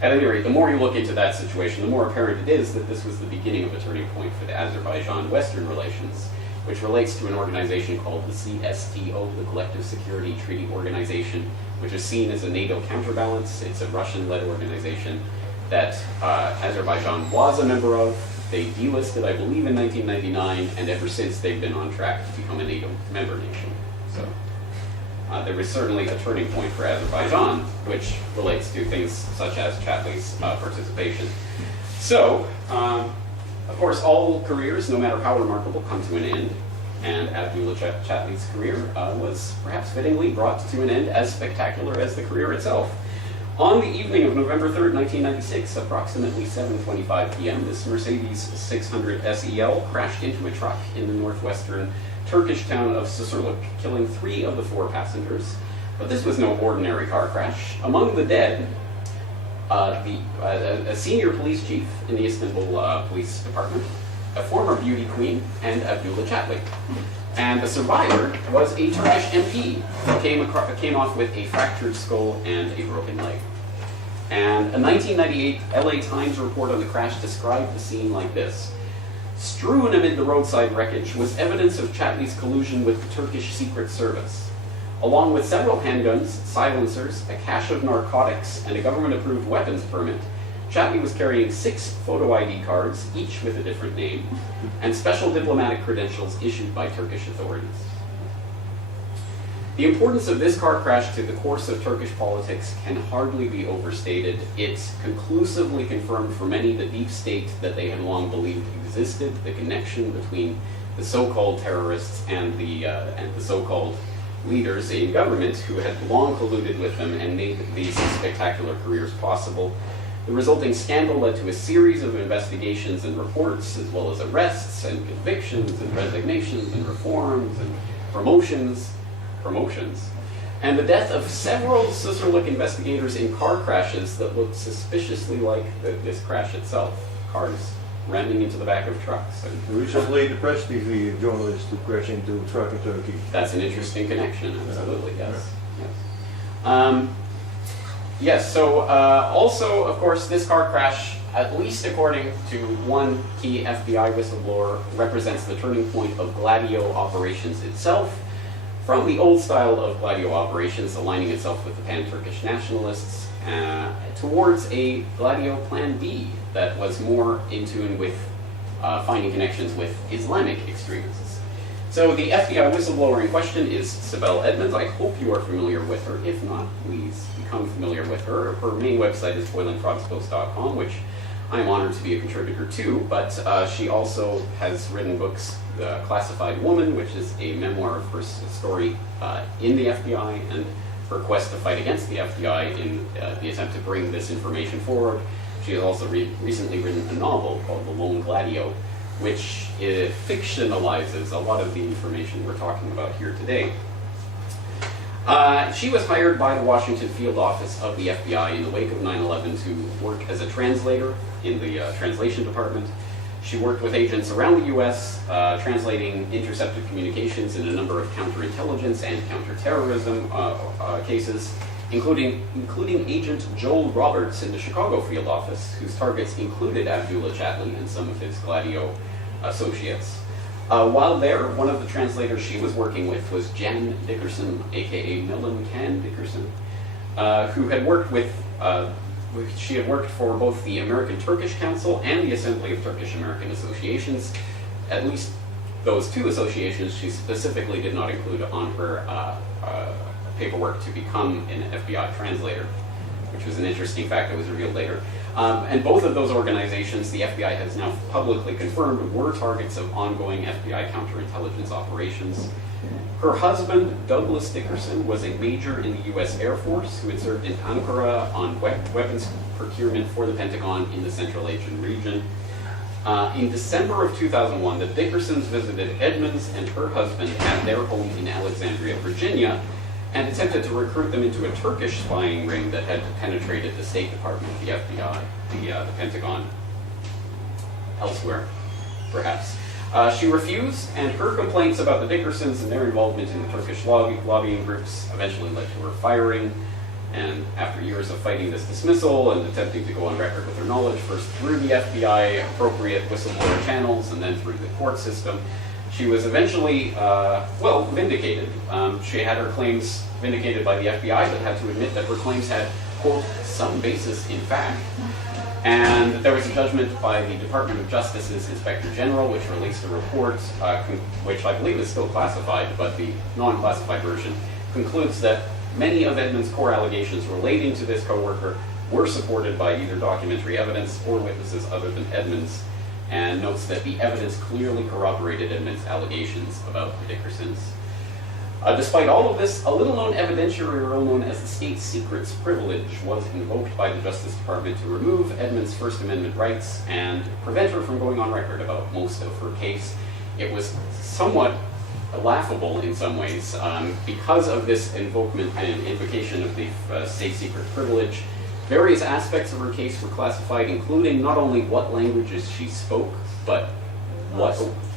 at any rate, the more you look into that situation, the more apparent it is that this was the beginning of a turning point for the Azerbaijan-Western relations, which relates to an organization called the CSTO, the Collective Security Treaty Organization, which is seen as a NATO counterbalance. It's a Russian-led organization that Azerbaijan was a member of. They delisted, I believe, in 1999, and ever since they've been on track to become a NATO member nation. So there was certainly a turning point for Azerbaijan, which relates to things such as Chatley's participation. So, of course, all careers, no matter how remarkable, come to an end, and Abdullah Chatley's career was perhaps fittingly brought to an end as spectacular as the career itself. On the evening of November 3rd, 1996, approximately 7:25 p.m., this Mercedes 600 SEL crashed into a truck in the northwestern Turkish town of Susurluk, killing 3 of the 4 passengers. But this was no ordinary car crash. Among the dead, a senior police chief in the Istanbul Police Department, a former beauty queen, and Abdullah Chatley. And the survivor was a Turkish MP who came off with a fractured skull and a broken leg. And a 1998 LA Times report on the crash described the scene like this. Strewn amid the roadside wreckage was evidence of Chatley's collusion with the Turkish Secret Service. Along with several handguns, silencers, a cache of narcotics, and a government-approved weapons permit, Chatley was carrying 6 photo ID cards, each with a different name, and special diplomatic credentials issued by Turkish authorities. The importance of this car crash to the course of Turkish politics can hardly be overstated. It conclusively confirmed for many the deep state that they had long believed existed, the connection between the so-called terrorists and the so-called leaders in government who had long colluded with them and made these spectacular careers possible. The resulting scandal led to a series of investigations and reports, as well as arrests and convictions and resignations and reforms and promotions, and the death of several Susurluk investigators in car crashes that looked suspiciously like this crash itself. Cars ramming into the back of trucks. And recently, the press TV journalist who crashed into a truck in Turkey. That's an interesting connection, absolutely, yes. Yes. Yes, so also, of course, this car crash, at least according to one key FBI whistleblower, represents the turning point of Gladio operations itself, from the old style of Gladio operations, aligning itself with the pan-Turkish nationalists, towards a Gladio Plan B that was more in tune with finding connections with Islamic extremists. So the FBI whistleblower in question is Sibel Edmonds. I hope you are familiar with her. If not, please become familiar with her. Her main website is boilingfrogspost.com, which I'm honored to be a contributor to, but she also has written books, Classified Woman, which is a memoir of her story in the FBI and her quest to fight against the FBI in the attempt to bring this information forward. She has also recently written a novel called The Lone Gladio, which fictionalizes a lot of the information we're talking about here today. She was hired by the Washington field office of the FBI in the wake of 9/11 to work as a translator in the translation department. She worked with agents around the U.S., translating intercepted communications in a number of counterintelligence and counterterrorism cases, including Agent Joel Roberts in the Chicago field office, whose targets included Abdullah Chatley and some of his Gladio associates. While there, one of the translators she was working with was Jan Dickerson, aka Millen Can Dickerson, who had worked she had worked for both the American Turkish Council and the Assembly of Turkish American Associations. At least those two associations she specifically did not include on her paperwork to become an FBI translator, which was an interesting fact that was revealed later. And both of those organizations, the FBI has now publicly confirmed, were targets of ongoing FBI counterintelligence operations. Her husband, Douglas Dickerson, was a major in the U.S. Air Force who had served in Ankara on weapons procurement for the Pentagon in the Central Asian region. In December of 2001, the Dickersons visited Edmonds and her husband at their home in Alexandria, Virginia, and attempted to recruit them into a Turkish spying ring that had penetrated the State Department, the FBI, the Pentagon, elsewhere, perhaps. She refused, and her complaints about the Dickersons and their involvement in the Turkish lobbying groups eventually led to her firing. And after years of fighting this dismissal and attempting to go on record with her knowledge, first through the FBI appropriate whistleblower channels and then through the court system, she was eventually, vindicated. She had her claims vindicated by the FBI, but had to admit that her claims had, quote, some basis in fact. And there was a judgment by the Department of Justice's Inspector General, which released a report, which I believe is still classified, but the non-classified version concludes that many of Edmonds' core allegations relating to this coworker were supported by either documentary evidence or witnesses other than Edmonds, and notes that the evidence clearly corroborated Edmonds' allegations about the Dickersons. Despite all of this, a little-known evidentiary rule known as the state secrets privilege was invoked by the Justice Department to remove Edmonds' First Amendment rights and prevent her from going on record about most of her case. It was somewhat laughable in some ways. Because of this invokement and invocation of the state secret privilege, various aspects of her case were classified, including not only what languages she spoke, but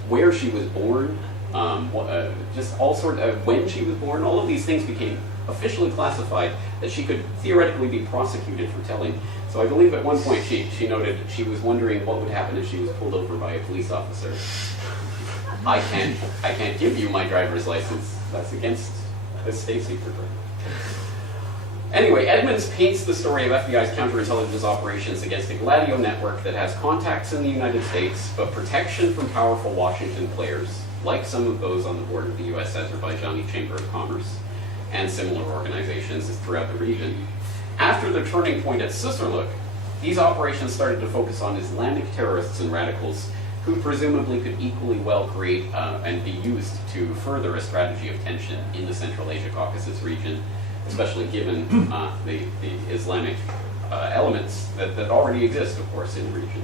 where she was born, just all sorts of when she was born. All of these things became officially classified that she could theoretically be prosecuted for telling. So I believe at one point she noted she was wondering what would happen if she was pulled over by a police officer. I can't give you my driver's license. That's against the state secret. Anyway, Edmonds paints the story of FBI's counterintelligence operations against a Gladio network that has contacts in the United States, but protection from powerful Washington players, like some of those on the board of the U.S. Azerbaijani Chamber of Commerce, and similar organizations throughout the region. After the turning point at Susurluk, these operations started to focus on Islamic terrorists and radicals who presumably could equally well create and be used to further a strategy of tension in the Central Asia Caucasus region, especially given the Islamic elements that already exist, of course, in the region.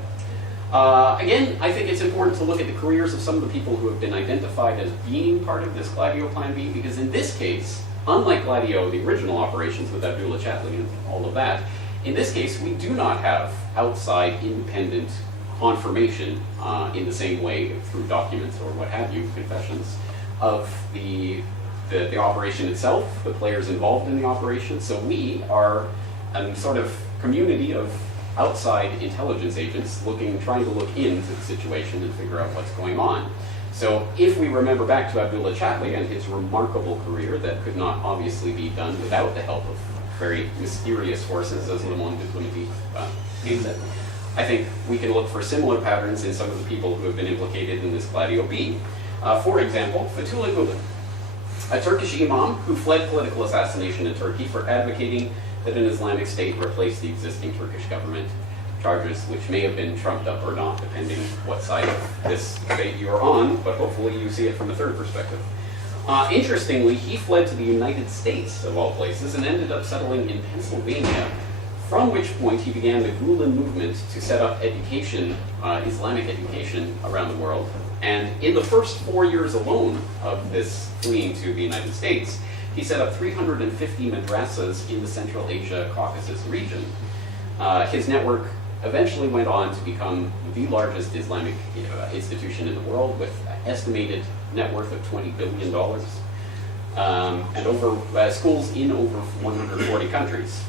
Again, I think it's important to look at the careers of some of the people who have been identified as being part of this Gladio Plan B, because in this case, unlike Gladio, the original operations with Abdullah Chatley and all of that, in this case, we do not have outside independent confirmation in the same way through documents or what have you, confessions, of the operation itself, the players involved in the operation. So we are a sort of community of outside intelligence agents trying to look into the situation and figure out what's going on. So if we remember back to Abdullah Chatley and his remarkable career that could not obviously be done without the help of very mysterious forces, as Le Monde Diplomatique names it, I think we can look for similar patterns in some of the people who have been implicated in this Gladio B. For example, Fethullah Gulen, a Turkish imam who fled political assassination in Turkey for advocating that an Islamic state replace the existing Turkish government, charges which may have been trumped up or not, depending what side of this debate you're on, but hopefully you see it from a third perspective. Interestingly, he fled to the United States, of all places, and ended up settling in Pennsylvania, from which point he began the Gulen movement to set up education, Islamic education around the world. And in the first 4 years alone of this fleeing to the United States, he set up 350 madrasas in the Central Asia Caucasus region. His network eventually went on to become the largest Islamic institution in the world, with an estimated net worth of $20 billion. and over schools in over 140 countries.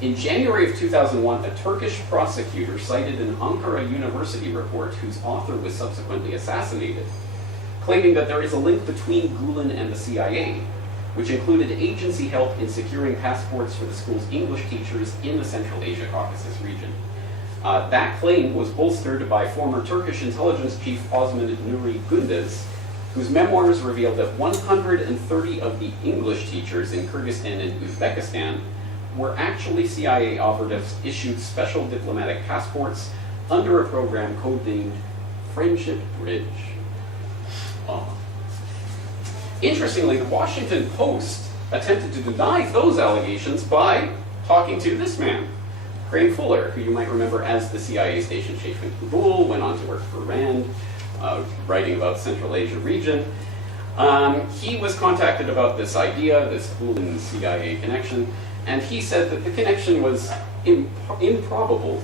In January of 2001, a Turkish prosecutor cited an Ankara University report whose author was subsequently assassinated, claiming that there is a link between Gulen and the CIA, which included agency help in securing passports for the school's English teachers in the Central Asia Caucasus region. That claim was bolstered by former Turkish intelligence chief Osman Nuri Gündüz, whose memoirs revealed that 130 of the English teachers in Kyrgyzstan and Uzbekistan were actually CIA operatives issued special diplomatic passports under a program codenamed Friendship Bridge. Interestingly, the Washington Post attempted to deny those allegations by talking to this man, Graham Fuller, who you might remember as the CIA station chief in Kabul, went on to work for RAND, writing about the Central Asia region. He was contacted about this idea, this Gulen CIA connection, and he said that the connection was improbable,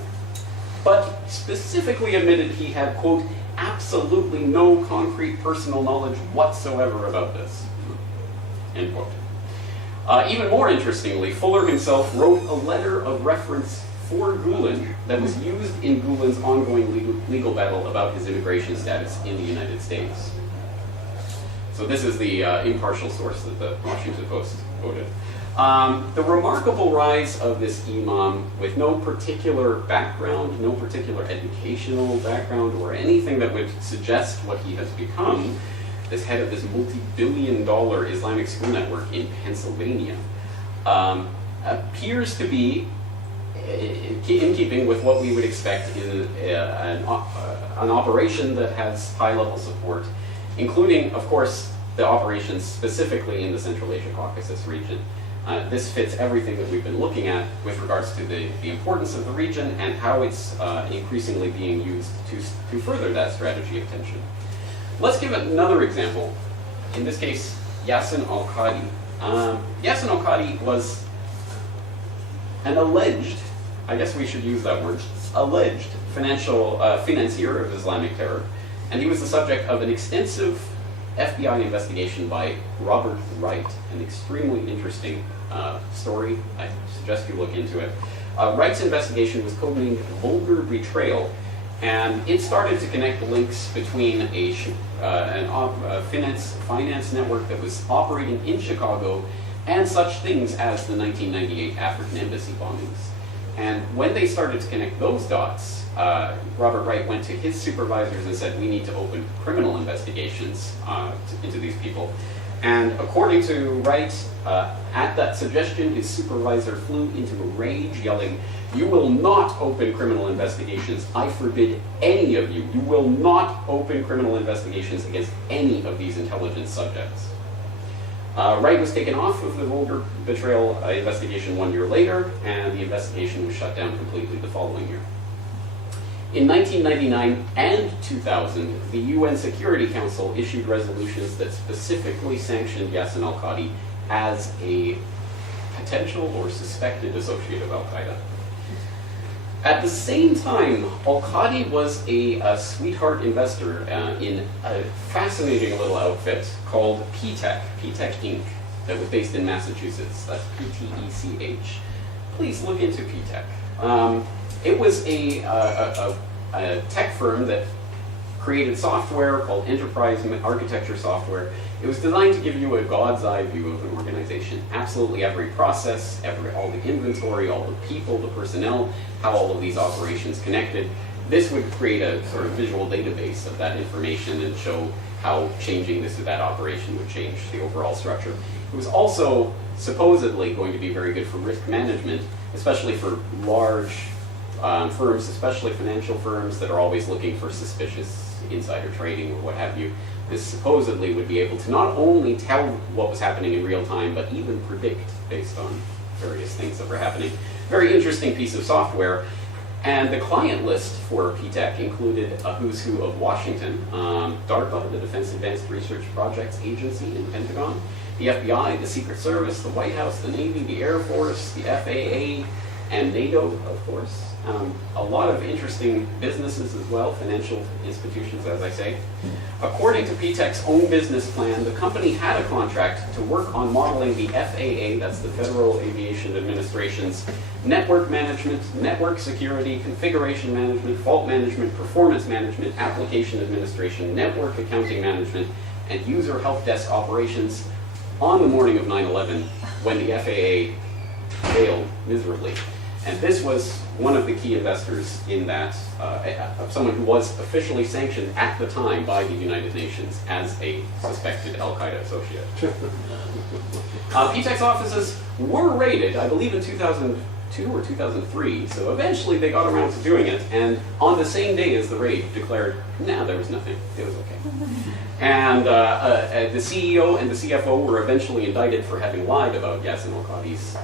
but specifically admitted he had, quote, absolutely no concrete personal knowledge whatsoever about this, end quote. Even more interestingly, Fuller himself wrote a letter of reference for Gulen that was used in Gulen's ongoing legal battle about his immigration status in the United States. So this is the impartial source that the Washington Post quoted. The remarkable rise of this imam with no particular background, no particular educational background, or anything that would suggest what he has become, this head of this multi-billion-dollar Islamic school network in Pennsylvania, appears to be in keeping with what we would expect in an operation that has high-level support, including, of course, the operations specifically in the Central Asia Caucasus region. This fits everything that we've been looking at with regards to the importance of the region and how it's increasingly being used to further that strategy of tension. Let's give another example. In this case, Yasin al-Qadi. Yasin al-Qadi was an alleged, I guess we should use that word, alleged financier of Islamic terror, and he was the subject of an extensive FBI investigation by Robert Wright, an extremely interesting story. I suggest you look into it. Wright's investigation was codenamed Vulgar Betrayal, and it started to connect the links between a finance network that was operating in Chicago and such things as the 1998 African embassy bombings. And when they started to connect those dots, Robert Wright went to his supervisors and said, we need to open criminal investigations into these people. And according to Wright, at that suggestion, his supervisor flew into a rage, yelling, "You will not open criminal investigations. I forbid any of you. You will not open criminal investigations against any of these intelligence subjects." Wright was taken off of the Vulgar Betrayal investigation 1 year later, and the investigation was shut down completely the following year. In 1999 and 2000, the UN Security Council issued resolutions that specifically sanctioned Yasin al-Qadi as a potential or suspected associate of al-Qaeda. At the same time, al-Qadi was a sweetheart investor in a fascinating little outfit called PTech Inc., that was based in Massachusetts. That's PTECH. Please look into PTech. It was a tech firm that created software called enterprise architecture software. It was designed to give you a god's eye view of an organization. Absolutely every process, all the inventory, all the people, the personnel, how all of these operations connected. This would create a sort of visual database of that information and show how changing this or that operation would change the overall structure. It was also supposedly going to be very good for risk management, especially for large firms, especially financial firms that are always looking for suspicious insider trading or what have you. This supposedly would be able to not only tell what was happening in real time, but even predict based on various things that were happening. Very interesting piece of software. And the client list for PTech included a who's who of Washington, DARPA, the Defense Advanced Research Projects Agency in the Pentagon, the FBI, the Secret Service, the White House, the Navy, the Air Force, the FAA, and NATO, of course. A lot of interesting businesses as well, financial institutions, as I say. According to PTEC's own business plan, the company had a contract to work on modeling the FAA, that's the Federal Aviation Administration's network management, network security, configuration management, fault management, performance management, application administration, network accounting management, and user help desk operations on the morning of 9/11 when the FAA failed miserably. And this was one of the key investors in that, someone who was officially sanctioned at the time by the United Nations as a suspected Al-Qaeda associate. PTEC's offices were raided, I believe in 2002 or 2003, so eventually they got around to doing it, and on the same day as the raid declared, nah, there was nothing, it was okay. And the CEO and the CFO were eventually indicted for having lied about Yassin al-Qadi's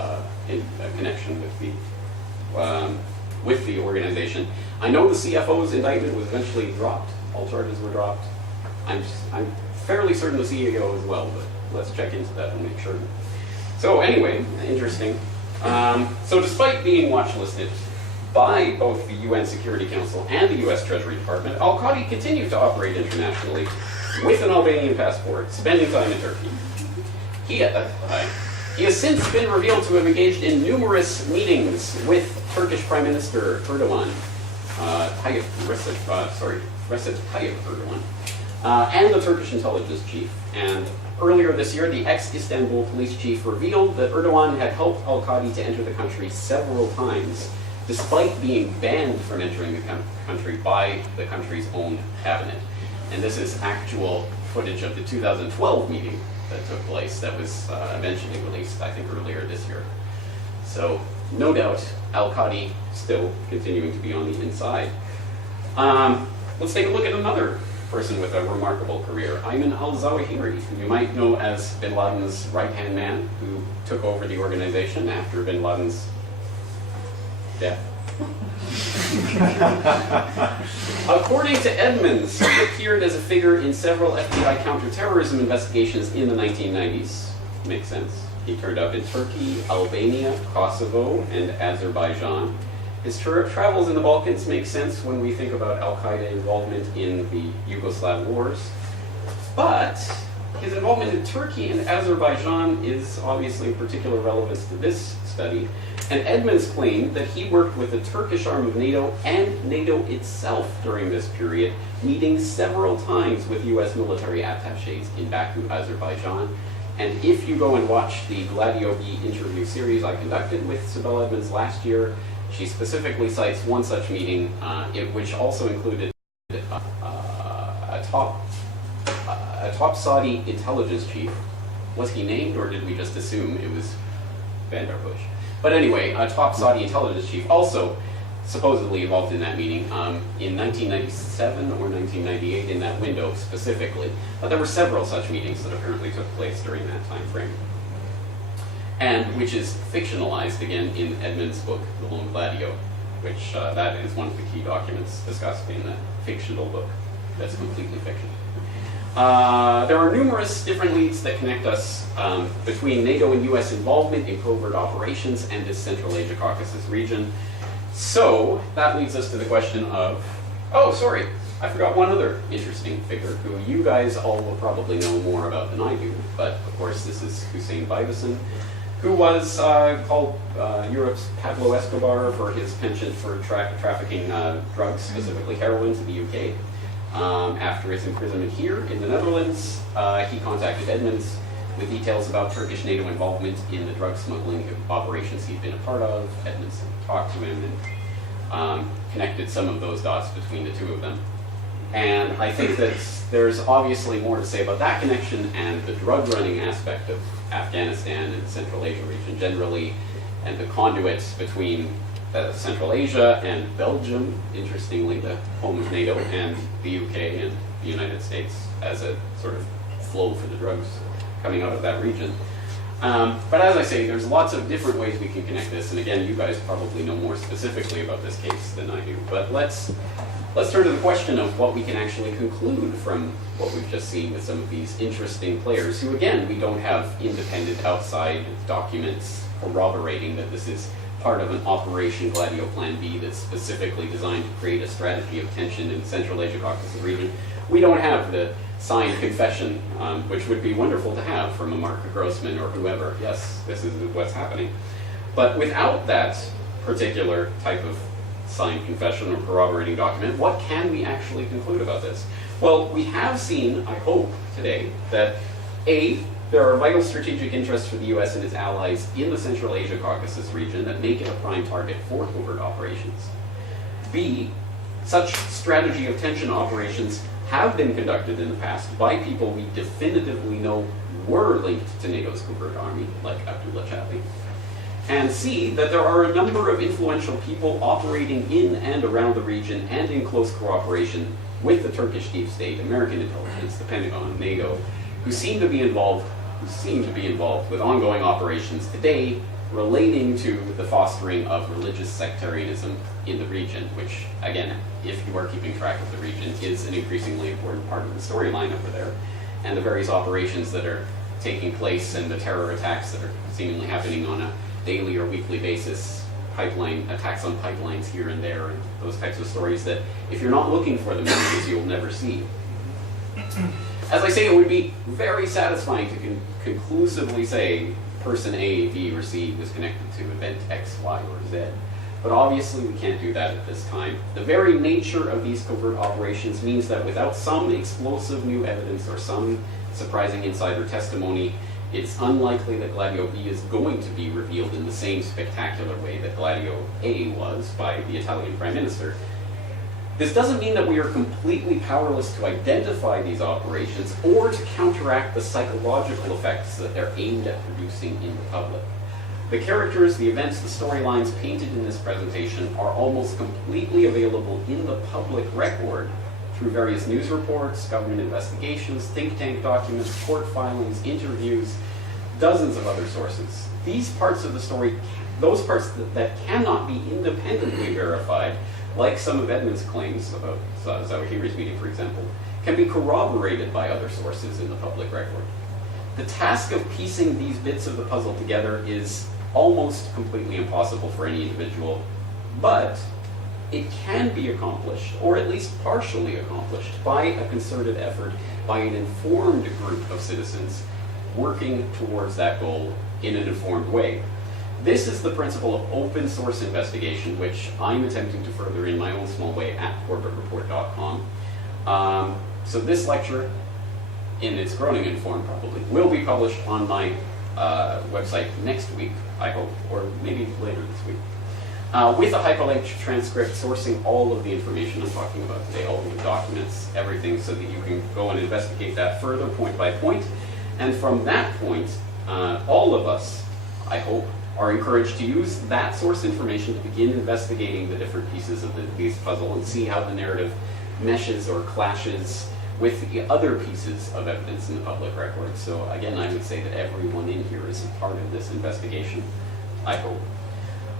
connection with the organization. I know the CFO's indictment was eventually dropped. All charges were dropped. I'm fairly certain the CEO as well, but let's check into that and make sure. So anyway, interesting. So despite being watch-listed by both the UN Security Council and the US Treasury Department, al-Qadi continued to operate internationally with an Albanian passport, spending time in Turkey. He has since been revealed to have engaged in numerous meetings with Turkish Prime Minister Erdogan, Recep Tayyip Erdogan, and the Turkish intelligence chief. And earlier this year, the ex-Istanbul police chief revealed that Erdogan had helped al-Qadi to enter the country several times, despite being banned from entering the country by the country's own cabinet. And this is actual footage of the 2012 meeting that took place that was eventually released, I think, earlier this year. So, no doubt, al-Qadi still continuing to be on the inside. Let's take a look at another person with a remarkable career, Ayman al-Zawahiri, who you might know as bin Laden's right-hand man, who took over the organization after bin Laden's death. According to Edmonds, he appeared as a figure in several FBI counterterrorism investigations in the 1990s. Makes sense. He turned up in Turkey, Albania, Kosovo, and Azerbaijan. His travels in the Balkans make sense when we think about al-Qaeda involvement in the Yugoslav wars. But his involvement in Turkey and Azerbaijan is obviously of particular relevance to this study. And Edmonds claimed that he worked with the Turkish arm of NATO and NATO itself during this period, meeting several times with US military attaches in Baku, Azerbaijan. And if you go and watch the Gladio interview series I conducted with Sibel Edmonds last year, she specifically cites one such meeting, which also included a top Saudi intelligence chief. Was he named, or did we just assume it was Bandar Bush? But anyway, a top Saudi intelligence chief also supposedly involved in that meeting in 1997 or 1998 in that window specifically. But there were several such meetings that apparently took place during that time frame. And which is fictionalized again in Edmonds' book, The Lone Gladio, which that is one of the key documents discussed in that fictional book that's completely fiction. There are numerous different leads that connect us between NATO and US involvement in covert operations and this Central Asia Caucasus region. So that leads us to the question of, oh, sorry, I forgot one other interesting figure who you guys all will probably know more about than I do, but of course this is Hussein Beibuson, who was called Europe's Pablo Escobar for his penchant for trafficking drugs, specifically heroin, to the UK. After his imprisonment here in the Netherlands, he contacted Edmonds with details about Turkish NATO involvement in the drug smuggling operations he'd been a part of. Edmonds talked to him and connected some of those dots between the two of them. And I think that there's obviously more to say about that connection and the drug running aspect of Afghanistan and the Central Asia region generally, and the conduits between Central Asia and Belgium, interestingly, the home of NATO, and the UK and the United States as a sort of flow for the drugs coming out of that region. But as I say, there's lots of different ways we can connect this, and again, you guys probably know more specifically about this case than I do. But let's turn to the question of what we can actually conclude from what we've just seen with some of these interesting players, who again, we don't have independent outside documents corroborating that this is part of an Operation Gladio Plan B that's specifically designed to create a strategy of tension in the Central Asia Caucasus region. We don't have the signed confession, which would be wonderful to have from a Mark Grossman or whoever. Yes, this is what's happening. But without that particular type of signed confession or corroborating document, what can we actually conclude about this? Well, we have seen, I hope, today, that A, there are vital strategic interests for the US and its allies in the Central Asia Caucasus region that make it a prime target for covert operations. B, such strategy of tension operations have been conducted in the past by people we definitively know were linked to NATO's covert army, like Abdullah Chabi. And C, that there are a number of influential people operating in and around the region and in close cooperation with the Turkish deep state, American intelligence, the Pentagon, NATO, who seem to be involved with ongoing operations today relating to the fostering of religious sectarianism in the region, which, again, if you are keeping track of the region, is an increasingly important part of the storyline over there, and the various operations that are taking place and the terror attacks that are seemingly happening on a daily or weekly basis, pipeline attacks on pipelines here and there, and those types of stories that if you're not looking for them in the news, you'll never see. As I say, it would be very satisfying to conclusively say person A, B, or C was connected to event X, Y, or Z. But obviously we can't do that at this time. The very nature of these covert operations means that without some explosive new evidence or some surprising insider testimony, it's unlikely that Gladio B is going to be revealed in the same spectacular way that Gladio A was by the Italian Prime Minister. This doesn't mean that we are completely powerless to identify these operations or to counteract the psychological effects that they're aimed at producing in the public. The characters, the events, the storylines painted in this presentation are almost completely available in the public record through various news reports, government investigations, think tank documents, court filings, interviews, dozens of other sources. These parts of the story, those parts that cannot be independently verified, like some of Edmund's claims about Zawahiri's meeting, for example, can be corroborated by other sources in the public record. The task of piecing these bits of the puzzle together is almost completely impossible for any individual, but it can be accomplished, or at least partially accomplished, by a concerted effort by an informed group of citizens working towards that goal in an informed way. This is the principle of open source investigation, which I'm attempting to further in my own small way at corbettreport.com. So this lecture, in its Groningen form probably, will be published on my website next week, I hope, or maybe later this week, with a hyperlinked transcript sourcing all of the information I'm talking about today, all of the documents, everything, so that you can go and investigate that further point by point. And from that point, all of us, I hope, are encouraged to use that source information to begin investigating the different pieces of these puzzle and see how the narrative meshes or clashes with the other pieces of evidence in the public record. So again, I would say that everyone in here is a part of this investigation, I hope.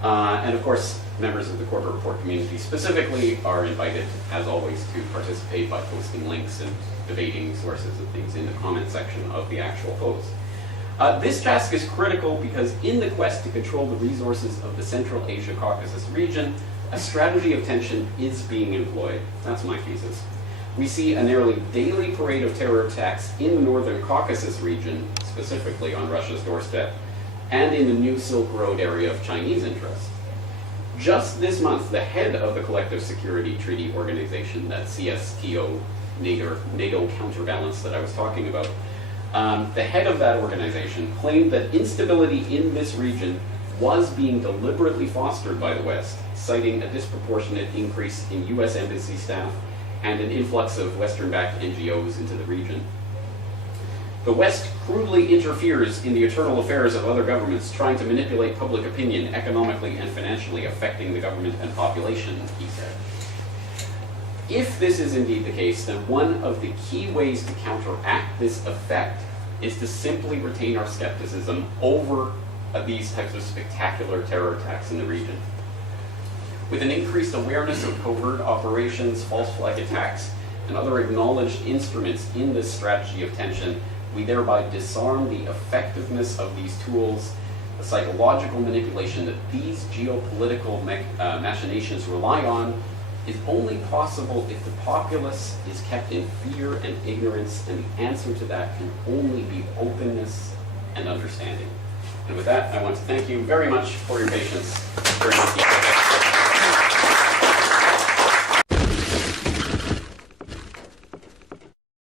And of course, members of the Corbett Report community specifically are invited, as always, to participate by posting links and debating sources and things in the comment section of the actual post. This task is critical because in the quest to control the resources of the Central Asia Caucasus region, a strategy of tension is being employed. That's my thesis. We see a nearly daily parade of terror attacks in the Northern Caucasus region, specifically on Russia's doorstep, and in the new Silk Road area of Chinese interest. Just this month, the head of the Collective Security Treaty Organization, that CSTO NATO counterbalance that I was talking about, the head of that organization claimed that instability in this region was being deliberately fostered by the West, citing a disproportionate increase in US embassy staff and an influx of Western-backed NGOs into the region. The West crudely interferes in the internal affairs of other governments, trying to manipulate public opinion economically and financially, affecting the government and population, he said. If this is indeed the case, then one of the key ways to counteract this effect is to simply retain our skepticism over these types of spectacular terror attacks in the region. With an increased awareness of covert operations, false flag attacks, and other acknowledged instruments in this strategy of tension, we thereby disarm the effectiveness of these tools the psychological manipulation that these geopolitical machinations rely on is only possible if the populace is kept in fear and ignorance, and the answer to that can only be openness and understanding. And with that, I want to thank you very much for your patience during this